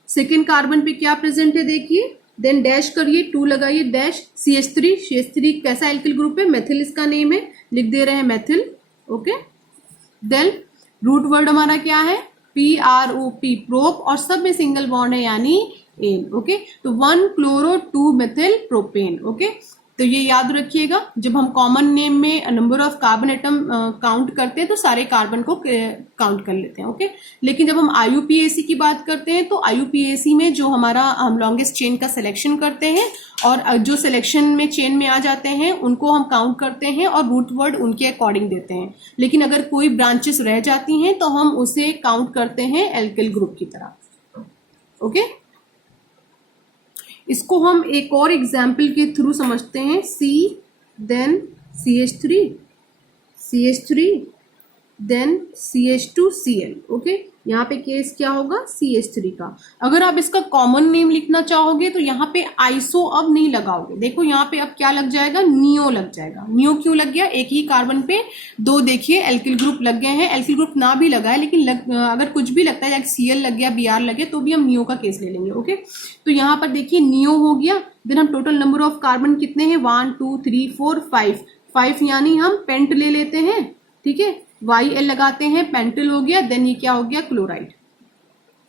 second carbon पे क्या प्रेजेंट है देखिए, देन डैश करिए, 2 लगाइए, डैश CH3। CH3 कैसा एल्किल ग्रुप है, मेथिल इसका नेम है, लिख दे रहे हैं methyl. Okay, then root word हमारा क्या है, PROP, प्रोप, और सब में सिंगल बॉन्ड है यानी एन। ओके, तो 1 क्लोरो 2 मेथिल प्रोपेन। ओके, तो ये याद रखिएगा, जब हम कॉमन नेम में number of carbon atom count करते हैं तो सारे कार्बन को काउंट कर लेते हैं। ओके, लेकिन जब हम IUPAC की बात करते हैं तो IUPAC में जो हमारा हम लॉन्गेस्ट चेन का सिलेक्शन करते हैं और जो सिलेक्शन में चेन में आ जाते हैं उनको हम काउंट करते हैं और रूट वर्ड उनके अकॉर्डिंग देते हैं। लेकिन अगर कोई ब्रांचेस रह जाती हैं तो हम उसे काउंट करते हैं एल्किल ग्रुप की तरह। ओके, इसको हम एक और एग्जाम्पल के थ्रू समझते हैं। C, then CH3, then CH2Cl। Okay, यहाँ पे केस क्या होगा, CH3 का। अगर आप इसका कॉमन नेम लिखना चाहोगे तो यहाँ पे आइसो अब नहीं लगाओगे, देखो यहाँ पे अब क्या लग जाएगा, नियो लग जाएगा। नियो क्यों लग गया, एक ही कार्बन पे 2 देखिए एल्किल ग्रुप लग गए हैं। एल्किल ग्रुप ना भी लगा है लेकिन अगर कुछ भी लगता है, लाइक Cl लग गया, Br लग गया, तो भी हम नियो का केस ले लेंगे। ओके, तो यहाँ पर देखिए नियो हो गया। देन हम टोटल नंबर ऑफ कार्बन कितने हैं, 1 2 3 4 5 यानी हम पेंट ले लेते हैं, ठीक है, YL लगाते हैं, पेंटिल हो गया। देन ये क्या हो गया, क्लोराइड।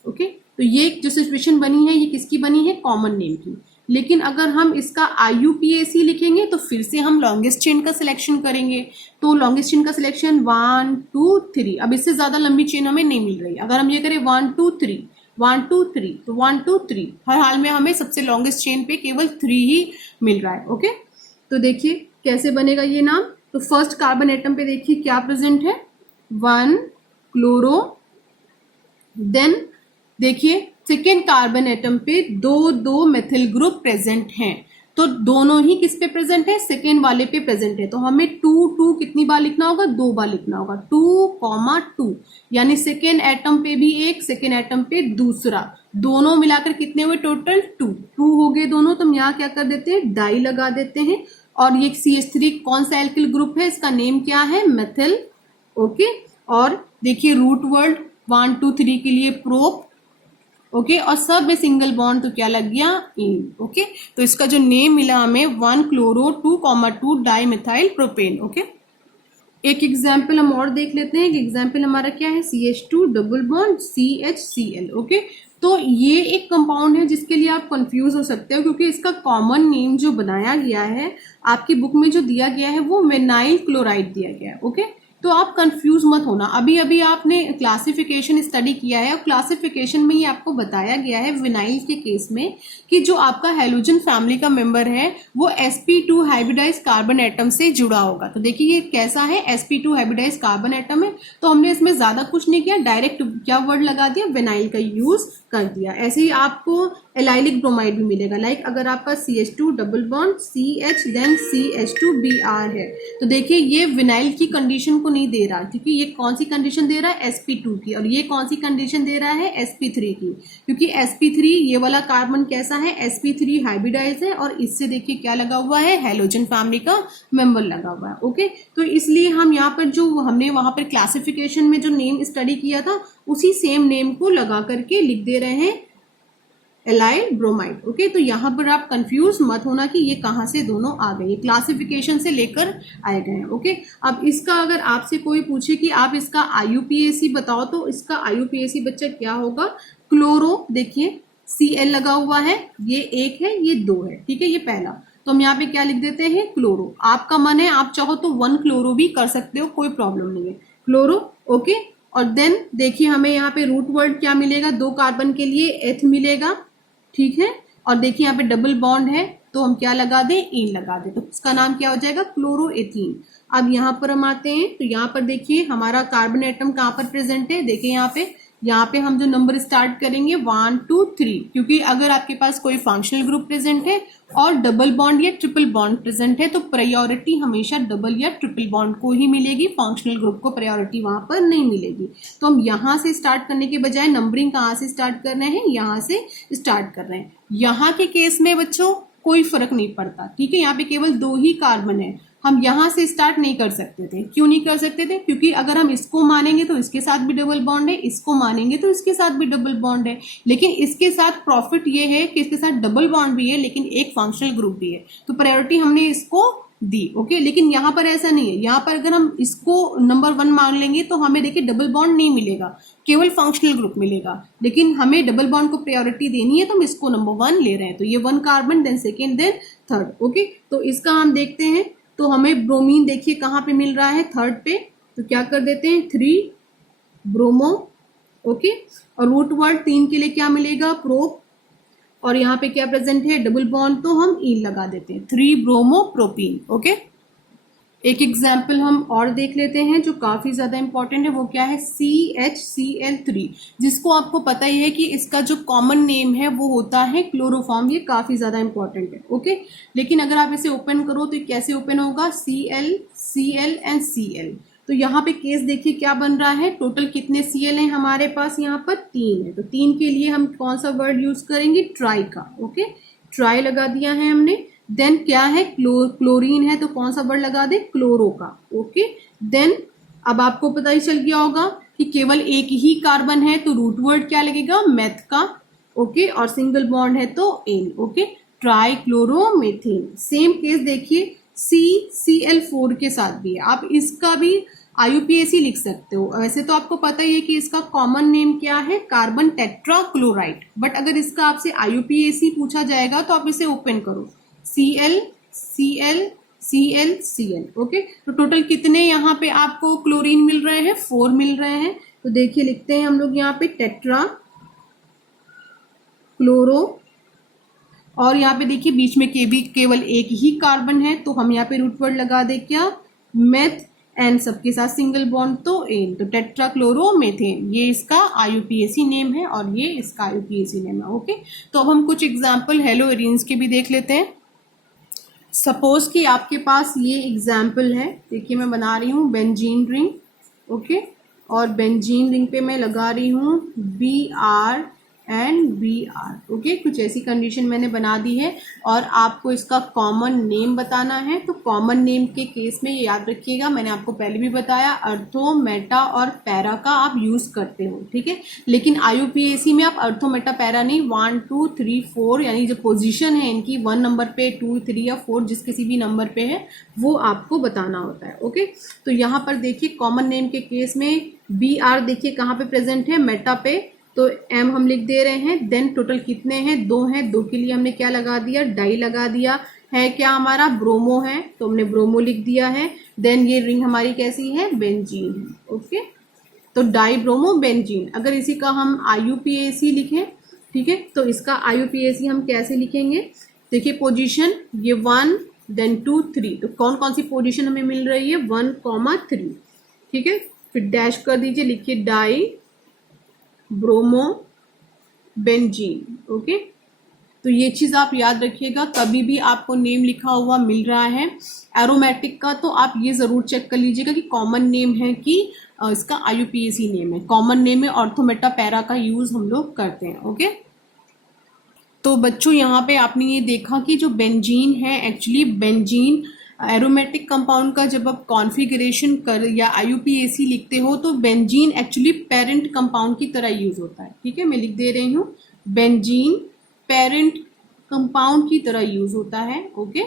ओके, तो ये जो सिचुएशन बनी है ये किसकी बनी है, कॉमन नेम की। लेकिन अगर हम इसका IUPAC लिखेंगे तो फिर से हम लॉन्गेस्ट चेन का सिलेक्शन करेंगे। तो लॉन्गेस्ट चेन का सिलेक्शन 1 2 3, अब इससे ज्यादा लंबी चेन हमें नहीं मिल रही। अगर हम ये करें 1 2 3 1 2 3, तो 1 2 3 हर हाल में हमें सबसे लॉन्गेस्ट चेन पे केवल 3 ही मिल रहा है। ओके, तो देखिए कैसे बनेगा ये नाम। तो फर्स्ट कार्बन एटम पे देखिए क्या प्रेजेंट है, 1 क्लोरो। देन देखिए सेकेंड कार्बन एटम पे 2 मेथिल ग्रुप प्रेजेंट हैं, तो दोनों ही किस पे प्रेजेंट है, सेकेंड वाले पे प्रेजेंट है। तो हमें 2 कितनी बार लिखना होगा, 2 बार लिखना होगा, 2, 2, यानी सेकेंड एटम पे भी एक, सेकेंड एटम पे दूसरा, दोनों मिलाकर कितने हुए, टोटल 2 हो गए दोनों। तो हम यहाँ क्या कर देते हैं, डाई लगा देते हैं। और ये CH3 कौन सा एल्किल ग्रुप है, इसका नेम क्या है, मेथिल। ओके, और देखिए रूट वर्ड 1 2 3 के लिए प्रोप। ओके, और सब में सिंगल बॉन्ड तो क्या लग गया, इन। ओके, तो इसका जो नेम मिला हमें 1 chloro 2, 2 di methyl propane. Okay, एक एग्जाम्पल हम और देख लेते हैं। एग्जाम्पल हमारा क्या है, CH2 double bond CHCl। Okay, तो ये एक कंपाउंड है जिसके लिए आप कंफ्यूज हो सकते हो, क्योंकि इसका कॉमन नेम जो बनाया गया है आपकी बुक में जो दिया गया है वो विनाइल क्लोराइड दिया गया है। ओके, तो आप कंफ्यूज मत होना। अभी अभी आपने क्लासिफिकेशन स्टडी किया है और क्लासिफिकेशन में ही आपको बताया गया है विनाइल के केस में कि जो आपका हेलोजन फैमिली का मेंबर है वो sp2 हाइब्रिडाइज कार्बन एटम से जुड़ा होगा। तो देखिए ये कैसा है, sp2 हाइब्रिडाइज कार्बन एटम है, तो हमने इसमें ज्यादा कुछ नहीं किया, डायरेक्ट क्या वर्ड लगा दिया, विनाइल का यूज कर दिया। ऐसे ही आपको एलाइलिक ब्रोमाइड भी मिलेगा, लाइक अगर आपका CH2 double bond CH then CH2Br है, तो देखिए ये विनाइल की कंडीशन को नहीं दे रहा, क्योंकि ये कौन सी कंडीशन दे रहा है, sp2 की, और ये कौन सी कंडीशन दे रहा है, sp3 की, क्योंकि sp3 ये वाला कार्बन कैसा है, sp3 हाइब्रिडाइज है, और इससे देखिए क्या लगा हुआ है, हेलोजन फैमिली का मेंबर लगा हुआ है। ओके, तो इसलिए हम यहाँ पर जो हमने वहां पर क्लासिफिकेशन में जो नेम स्टडी किया था उसी सेम नेम को लगा करके लिख दे रहे हैं एलाइल ब्रोमाइड। ओके, तो यहाँ पर आप कंफ्यूज मत होना कि ये कहाँ से दोनों आ गए, क्लासिफिकेशन से लेकर आए गए हैं। ओके, अब इसका अगर आपसे कोई पूछे कि आप इसका IUPAC बताओ, तो इसका IUPAC बच्चा क्या होगा, क्लोरो। देखिए Cl लगा हुआ है, ये एक है, ये 2 है, ठीक है, ये पहला, तो हम यहाँ पे क्या लिख देते हैं, क्लोरो। आपका मन है, आप चाहो तो 1 क्लोरो भी कर सकते हो, कोई प्रॉब्लम नहीं है, क्लोरो। ओके, और देन देखिए हमें यहाँ पे रूट वर्ड क्या मिलेगा, 2 कार्बन के लिए एथ मिलेगा, ठीक है, और देखिए यहाँ पे डबल बॉन्ड है, तो हम क्या लगा दें, एन लगा दें, तो उसका नाम क्या हो जाएगा, क्लोरोएथीन। अब यहाँ पर हम आते हैं, तो यहाँ पर देखिए हमारा कार्बन एटम कहाँ पर प्रेजेंट है, देखिए यहाँ पे हम जो नंबर स्टार्ट करेंगे 1 2 3, क्योंकि अगर आपके पास कोई फंक्शनल ग्रुप प्रेजेंट है और डबल बॉन्ड या ट्रिपल बॉन्ड प्रेजेंट है तो प्रायोरिटी हमेशा डबल या ट्रिपल बॉन्ड को ही मिलेगी, फंक्शनल ग्रुप को प्रायोरिटी वहां पर नहीं मिलेगी। तो हम यहाँ से स्टार्ट करने के बजाय नंबरिंग कहाँ से स्टार्ट कर रहे हैं, यहाँ से स्टार्ट कर रहे हैं। यहाँ के केस में बच्चों कोई फर्क नहीं पड़ता, ठीक है, यहाँ पे केवल 2 ही कार्बन है, हम यहाँ से स्टार्ट नहीं कर सकते थे। क्यों नहीं कर सकते थे, क्योंकि अगर हम इसको मानेंगे तो इसके साथ भी डबल बॉन्ड है, इसको मानेंगे तो इसके साथ भी डबल बॉन्ड है, लेकिन इसके साथ प्रॉफिट ये है कि इसके साथ डबल बॉन्ड भी है लेकिन एक फंक्शनल ग्रुप भी है, तो प्रायोरिटी हमने इसको दी। ओके, लेकिन यहाँ पर ऐसा नहीं है, यहाँ पर अगर हम इसको नंबर 1 मान लेंगे तो हमें देखिए डबल बॉन्ड नहीं मिलेगा, केवल फंक्शनल ग्रुप मिलेगा, लेकिन हमें डबल बॉन्ड को प्रायोरिटी देनी है तो हम इसको नंबर 1 ले रहे हैं, तो ये 1 carbon, then second, then third. Okay, तो इसका हम देखते हैं, तो हमें ब्रोमीन देखिए कहाँ पे मिल रहा है, थर्ड पे, तो क्या कर देते हैं 3 ब्रोमो। ओके, और रूट वर्ड 3 के लिए क्या मिलेगा, प्रोप, और यहाँ पे क्या प्रेजेंट है, डबल बॉन्ड, तो हम इन लगा देते हैं 3 ब्रोमो प्रोपीन। ओके, एक एग्जाम्पल हम और देख लेते हैं जो काफी ज्यादा इंपॉर्टेंट है, वो क्या है, CHCl3, जिसको आपको पता ही है कि इसका जो कॉमन नेम है वो होता है क्लोरोफॉर्म, ये काफी ज्यादा इंपॉर्टेंट है। ओके, लेकिन अगर आप इसे ओपन करो तो कैसे ओपन होगा, Cl Cl एंड Cl, तो यहाँ पे केस देखिए क्या बन रहा है, टोटल कितने Cl हैं हमारे पास, यहाँ पर 3 है, तो 3 के लिए हम कौन सा वर्ड यूज करेंगे, ट्राई का। ओके, ट्राई लगा दिया है हमने। देन क्या है, क्लोरीन है, तो कौन सा वर्ड लगा दे, क्लोरो का। ओके, देन अब आपको पता ही चल गया होगा कि केवल एक ही कार्बन है तो रूट वर्ड क्या लगेगा, मेथ का। ओके, और सिंगल बॉन्ड है तो ane. Okay, tri chloromethane. Same case देखिए CCl4 के साथ भी है, आप इसका भी IUPAC लिख सकते हो। वैसे तो आपको पता ही है कि इसका कॉमन नेम क्या है, कार्बन टेट्राक्लोराइड, बट अगर इसका आपसे IUPAC पूछा जाएगा तो आप इसे ओपन करो, Cl Cl Cl Cl। Okay, तो टोटल कितने यहाँ पे आपको क्लोरीन मिल रहे हैं, 4 मिल रहे हैं। तो देखिए लिखते हैं हम लोग यहाँ पे टेट्रा क्लोरो, और यहाँ पे देखिए बीच में केवल एक ही कार्बन है, तो हम यहाँ पे रूट वर्ड लगा दे क्या, मेथ, एंड सबके साथ सिंगल बॉन्ड तो एन, तो टेट्राक्लोरोमेथेन, ये इसका IUPAC नेम है और ये इसका IUPAC नेम है। ओके, तो अब हम कुछ एग्जाम्पल हेलो एरिन्स के भी देख लेते हैं। सपोज कि आपके पास ये एग्जाम्पल है, देखिए मैं बना रही हूँ बेंजीन रिंग। ओके, और बेंजीन रिंग पे मैं लगा रही हूँ Br एंड Br। ओके, कुछ ऐसी कंडीशन मैंने बना दी है और आपको इसका कॉमन नेम बताना है। तो कॉमन नेम के केस में ये याद रखिएगा, मैंने आपको पहले भी बताया, अर्थो, मेटा और पैरा का आप यूज करते हो, ठीक है, लेकिन IUPAC में आप अर्थो, मेटा, पैरा नहीं, 1 2 3 4 यानी जो पोजीशन है इनकी 1 नंबर पे, 2 3 या 4 जिस किसी भी नंबर पे है वो आपको बताना होता है। ओके, तो यहाँ पर देखिए कॉमन नेम के केस में Br देखिए कहाँ पे प्रेजेंट है, मेटा पे, तो M हम लिख दे रहे हैं। देन टोटल कितने हैं, 2 हैं, 2 के लिए हमने क्या लगा दिया, डाई लगा दिया है, क्या हमारा ब्रोमो है तो हमने ब्रोमो लिख दिया है। देन ये रिंग हमारी कैसी है, बेंजीन है। ओके, तो डाई ब्रोमो बेंजीन, अगर इसी का हम IUPAC लिखें, ठीक है, तो इसका IUPAC हम कैसे लिखेंगे, देखिए पोजीशन ये 1 देन 2 3, तो कौन कौन सी पोजीशन हमें मिल रही है, 1,3, ठीक है, फिर डैश कर दीजिए, लिखिए डाई ब्रोमो बेंजीन। ओके, तो ये चीज आप याद रखिएगा, कभी भी आपको नेम लिखा हुआ मिल रहा है एरोमेटिक का तो आप ये जरूर चेक कर लीजिएगा कि कॉमन नेम है कि इसका IUPAC नेम है। कॉमन नेम में ऑर्थो, मेटा, पैरा का यूज हम लोग करते हैं। ओके, तो बच्चों यहाँ पे आपने ये देखा कि जो बेंजीन है, एक्चुअली बेंजीन एरोमेटिक कंपाउंड का जब आप कॉन्फ़िगरेशन कर या IUPAC लिखते हो तो बेंजीन एक्चुअली पेरेंट कंपाउंड की तरह यूज होता है। ठीक है, मैं लिख दे रही हूँ, बेंजीन पेरेंट कंपाउंड की तरह यूज होता है। ओके,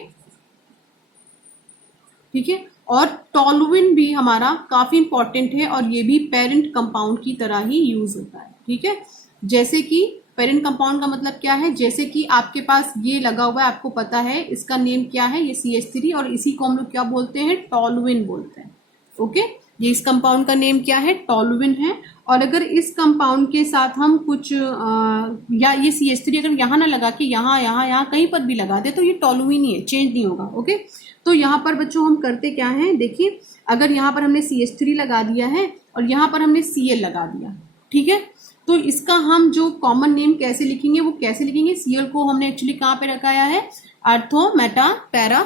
ठीक है, और टॉलुइन भी हमारा काफी इंपॉर्टेंट है और ये भी पेरेंट कंपाउंड की तरह ही यूज होता है। ठीक है, जैसे कि पेरेंट कंपाउंड का मतलब क्या है, जैसे कि आपके पास ये लगा हुआ है, आपको पता है इसका नेम क्या है, ये CH3 और इसी को हम लोग क्या बोलते हैं, टॉलुइन बोलते हैं। ओके, ये इस कंपाउंड का नेम क्या है, टॉलुइन है। और अगर इस कंपाउंड के साथ हम कुछ या ये CH3 अगर यहाँ ना लगा के यहाँ कहीं पर भी लगा दे तो ये टॉलुइन ही है, चेंज नहीं होगा। ओके, तो यहाँ पर बच्चों हम करते क्या है, देखिए अगर यहाँ पर हमने CH3 लगा दिया है और यहाँ पर हमने Cl लगा दिया, ठीक है, तो इसका हम जो कॉमन नेम कैसे लिखेंगे, वो कैसे लिखेंगे, Cl को हमने एक्चुअली कहाँ पे रखाया है, ऑर्थो मेटा पैरा।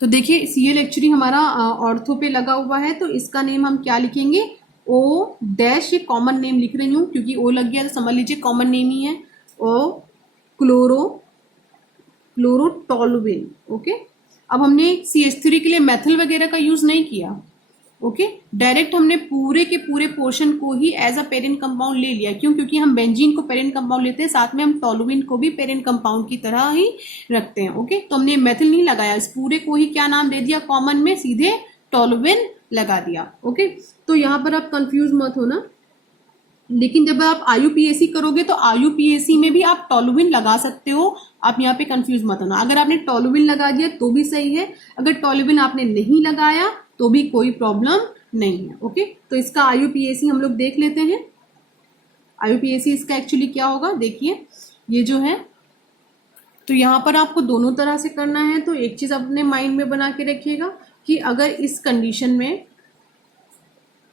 तो देखिए Cl एक्चुअली हमारा ऑर्थो पे लगा हुआ है, तो इसका नेम हम क्या लिखेंगे, O डैश, ये कॉमन नेम लिख रही हूँ क्योंकि O लग गया तो समझ लीजिए कॉमन नेम ही है, O क्लोरोटोलुइन। ओके, अब हमने CH3 के लिए मेथिल वगैरह का यूज नहीं किया। ओके, डायरेक्ट हमने पूरे के पूरे पोर्शन को ही एज अ पेरेंट कंपाउंड ले लिया। क्यों, क्योंकि हम बेंजीन को पेरेंट कंपाउंड लेते हैं, साथ में हम टोलुइन को भी पेरेंट कंपाउंड की तरह ही रखते हैं। ओके, तो हमने मेथिल नहीं लगाया, इस पूरे को ही क्या नाम दे दिया, कॉमन में सीधे टोलुइन लगा दिया। ओके, तो यहाँ पर आप कंफ्यूज मत होना, लेकिन जब आप IUPAC करोगे तो IUPAC में भी आप टोलुइन लगा सकते हो, आप यहाँ पे कंफ्यूज मत होना। अगर आपने टोलुइन लगा दिया तो भी सही है, अगर टोलुइन आपने नहीं लगाया तो भी कोई प्रॉब्लम नहीं है। ओके, तो इसका IUPAC हम लोग देख लेते हैं। IUPAC इसका एक्चुअली क्या होगा, देखिए ये जो है, तो यहाँ पर आपको दोनों तरह से करना है। तो एक चीज अपने माइंड में बना के रखिएगा कि अगर इस कंडीशन में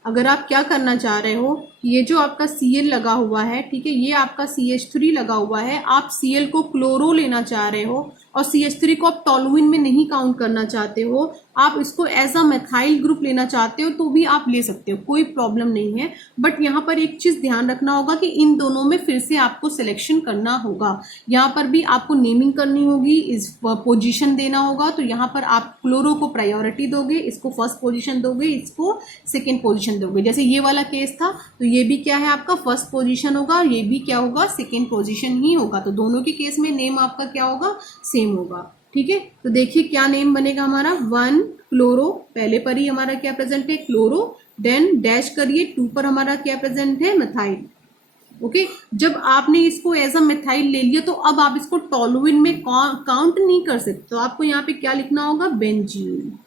अगर आप क्या करना चाह रहे हो, ये जो आपका Cl लगा हुआ है, ठीक है, ये आपका CH3 लगा हुआ है, आप Cl को क्लोरो लेना चाह रहे हो और CH3 को आप टोलुइन में नहीं काउंट करना चाहते हो, आप इसको एज अ मेथाइल ग्रुप लेना चाहते हो तो भी आप ले सकते हो, कोई प्रॉब्लम नहीं है। बट यहाँ पर एक चीज ध्यान रखना होगा कि इन दोनों में फिर से आपको सिलेक्शन करना होगा, यहाँ पर भी आपको नेमिंग करनी होगी, इस पोजीशन देना होगा। तो यहाँ पर आप क्लोरो को प्रायोरिटी दोगे, इसको फर्स्ट पोजीशन दोगे, इसको सेकेंड पोजीशन दोगे। जैसे ये वाला केस था तो ये भी क्या है, आपका फर्स्ट पोजीशन होगा, और ये भी क्या होगा, सेकेंड पोजीशन ही होगा। तो दोनों के केस में नेम आपका क्या होगा, सेम होगा। ठीक है, तो देखिए क्या नेम बनेगा हमारा, 1 क्लोरो, पहले पर ही हमारा क्या प्रेजेंट है, क्लोरो, देन डैश करिए 2 पर हमारा क्या प्रेजेंट है, मेथाइल। ओके, जब आपने इसको एज अ मेथाइल ले लिया तो अब आप इसको टोलुइन में काउंट नहीं कर सकते, तो आपको यहाँ पे क्या लिखना होगा, बेंजीन।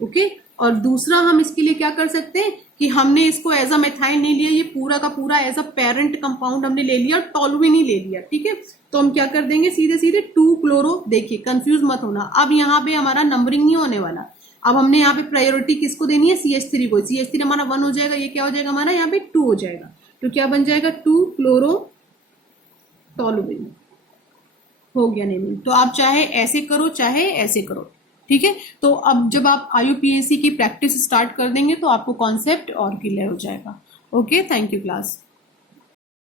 ओके, और दूसरा हम इसके लिए क्या कर सकते हैं कि हमने इसको एज अ मेथाइल नहीं लिया, ये पूरा का पूरा एज अ पेरेंट कंपाउंड हमने ले लिया, टोलुइन ही ले लिया। ठीक है, तो हम क्या कर देंगे, सीधे सीधे 2 क्लोरो। देखिए कंफ्यूज मत होना, अब यहाँ पे हमारा नंबरिंग नहीं होने वाला, अब हमने यहाँ पे प्रायोरिटी किसको देनी है, CH3 को। CH3 हमारा 1 हो जाएगा, ये क्या हो जाएगा हमारा यहाँ पे 2 हो जाएगा, तो क्या बन जाएगा, 2 क्लोरो टोलुइन। हो गया नेमिंग। तो आप चाहे ऐसे करो चाहे ऐसे करो, ठीक है। तो अब जब आप IUPAC की प्रैक्टिस स्टार्ट कर देंगे तो आपको कॉन्सेप्ट और क्लियर हो जाएगा। Okay, thank you class.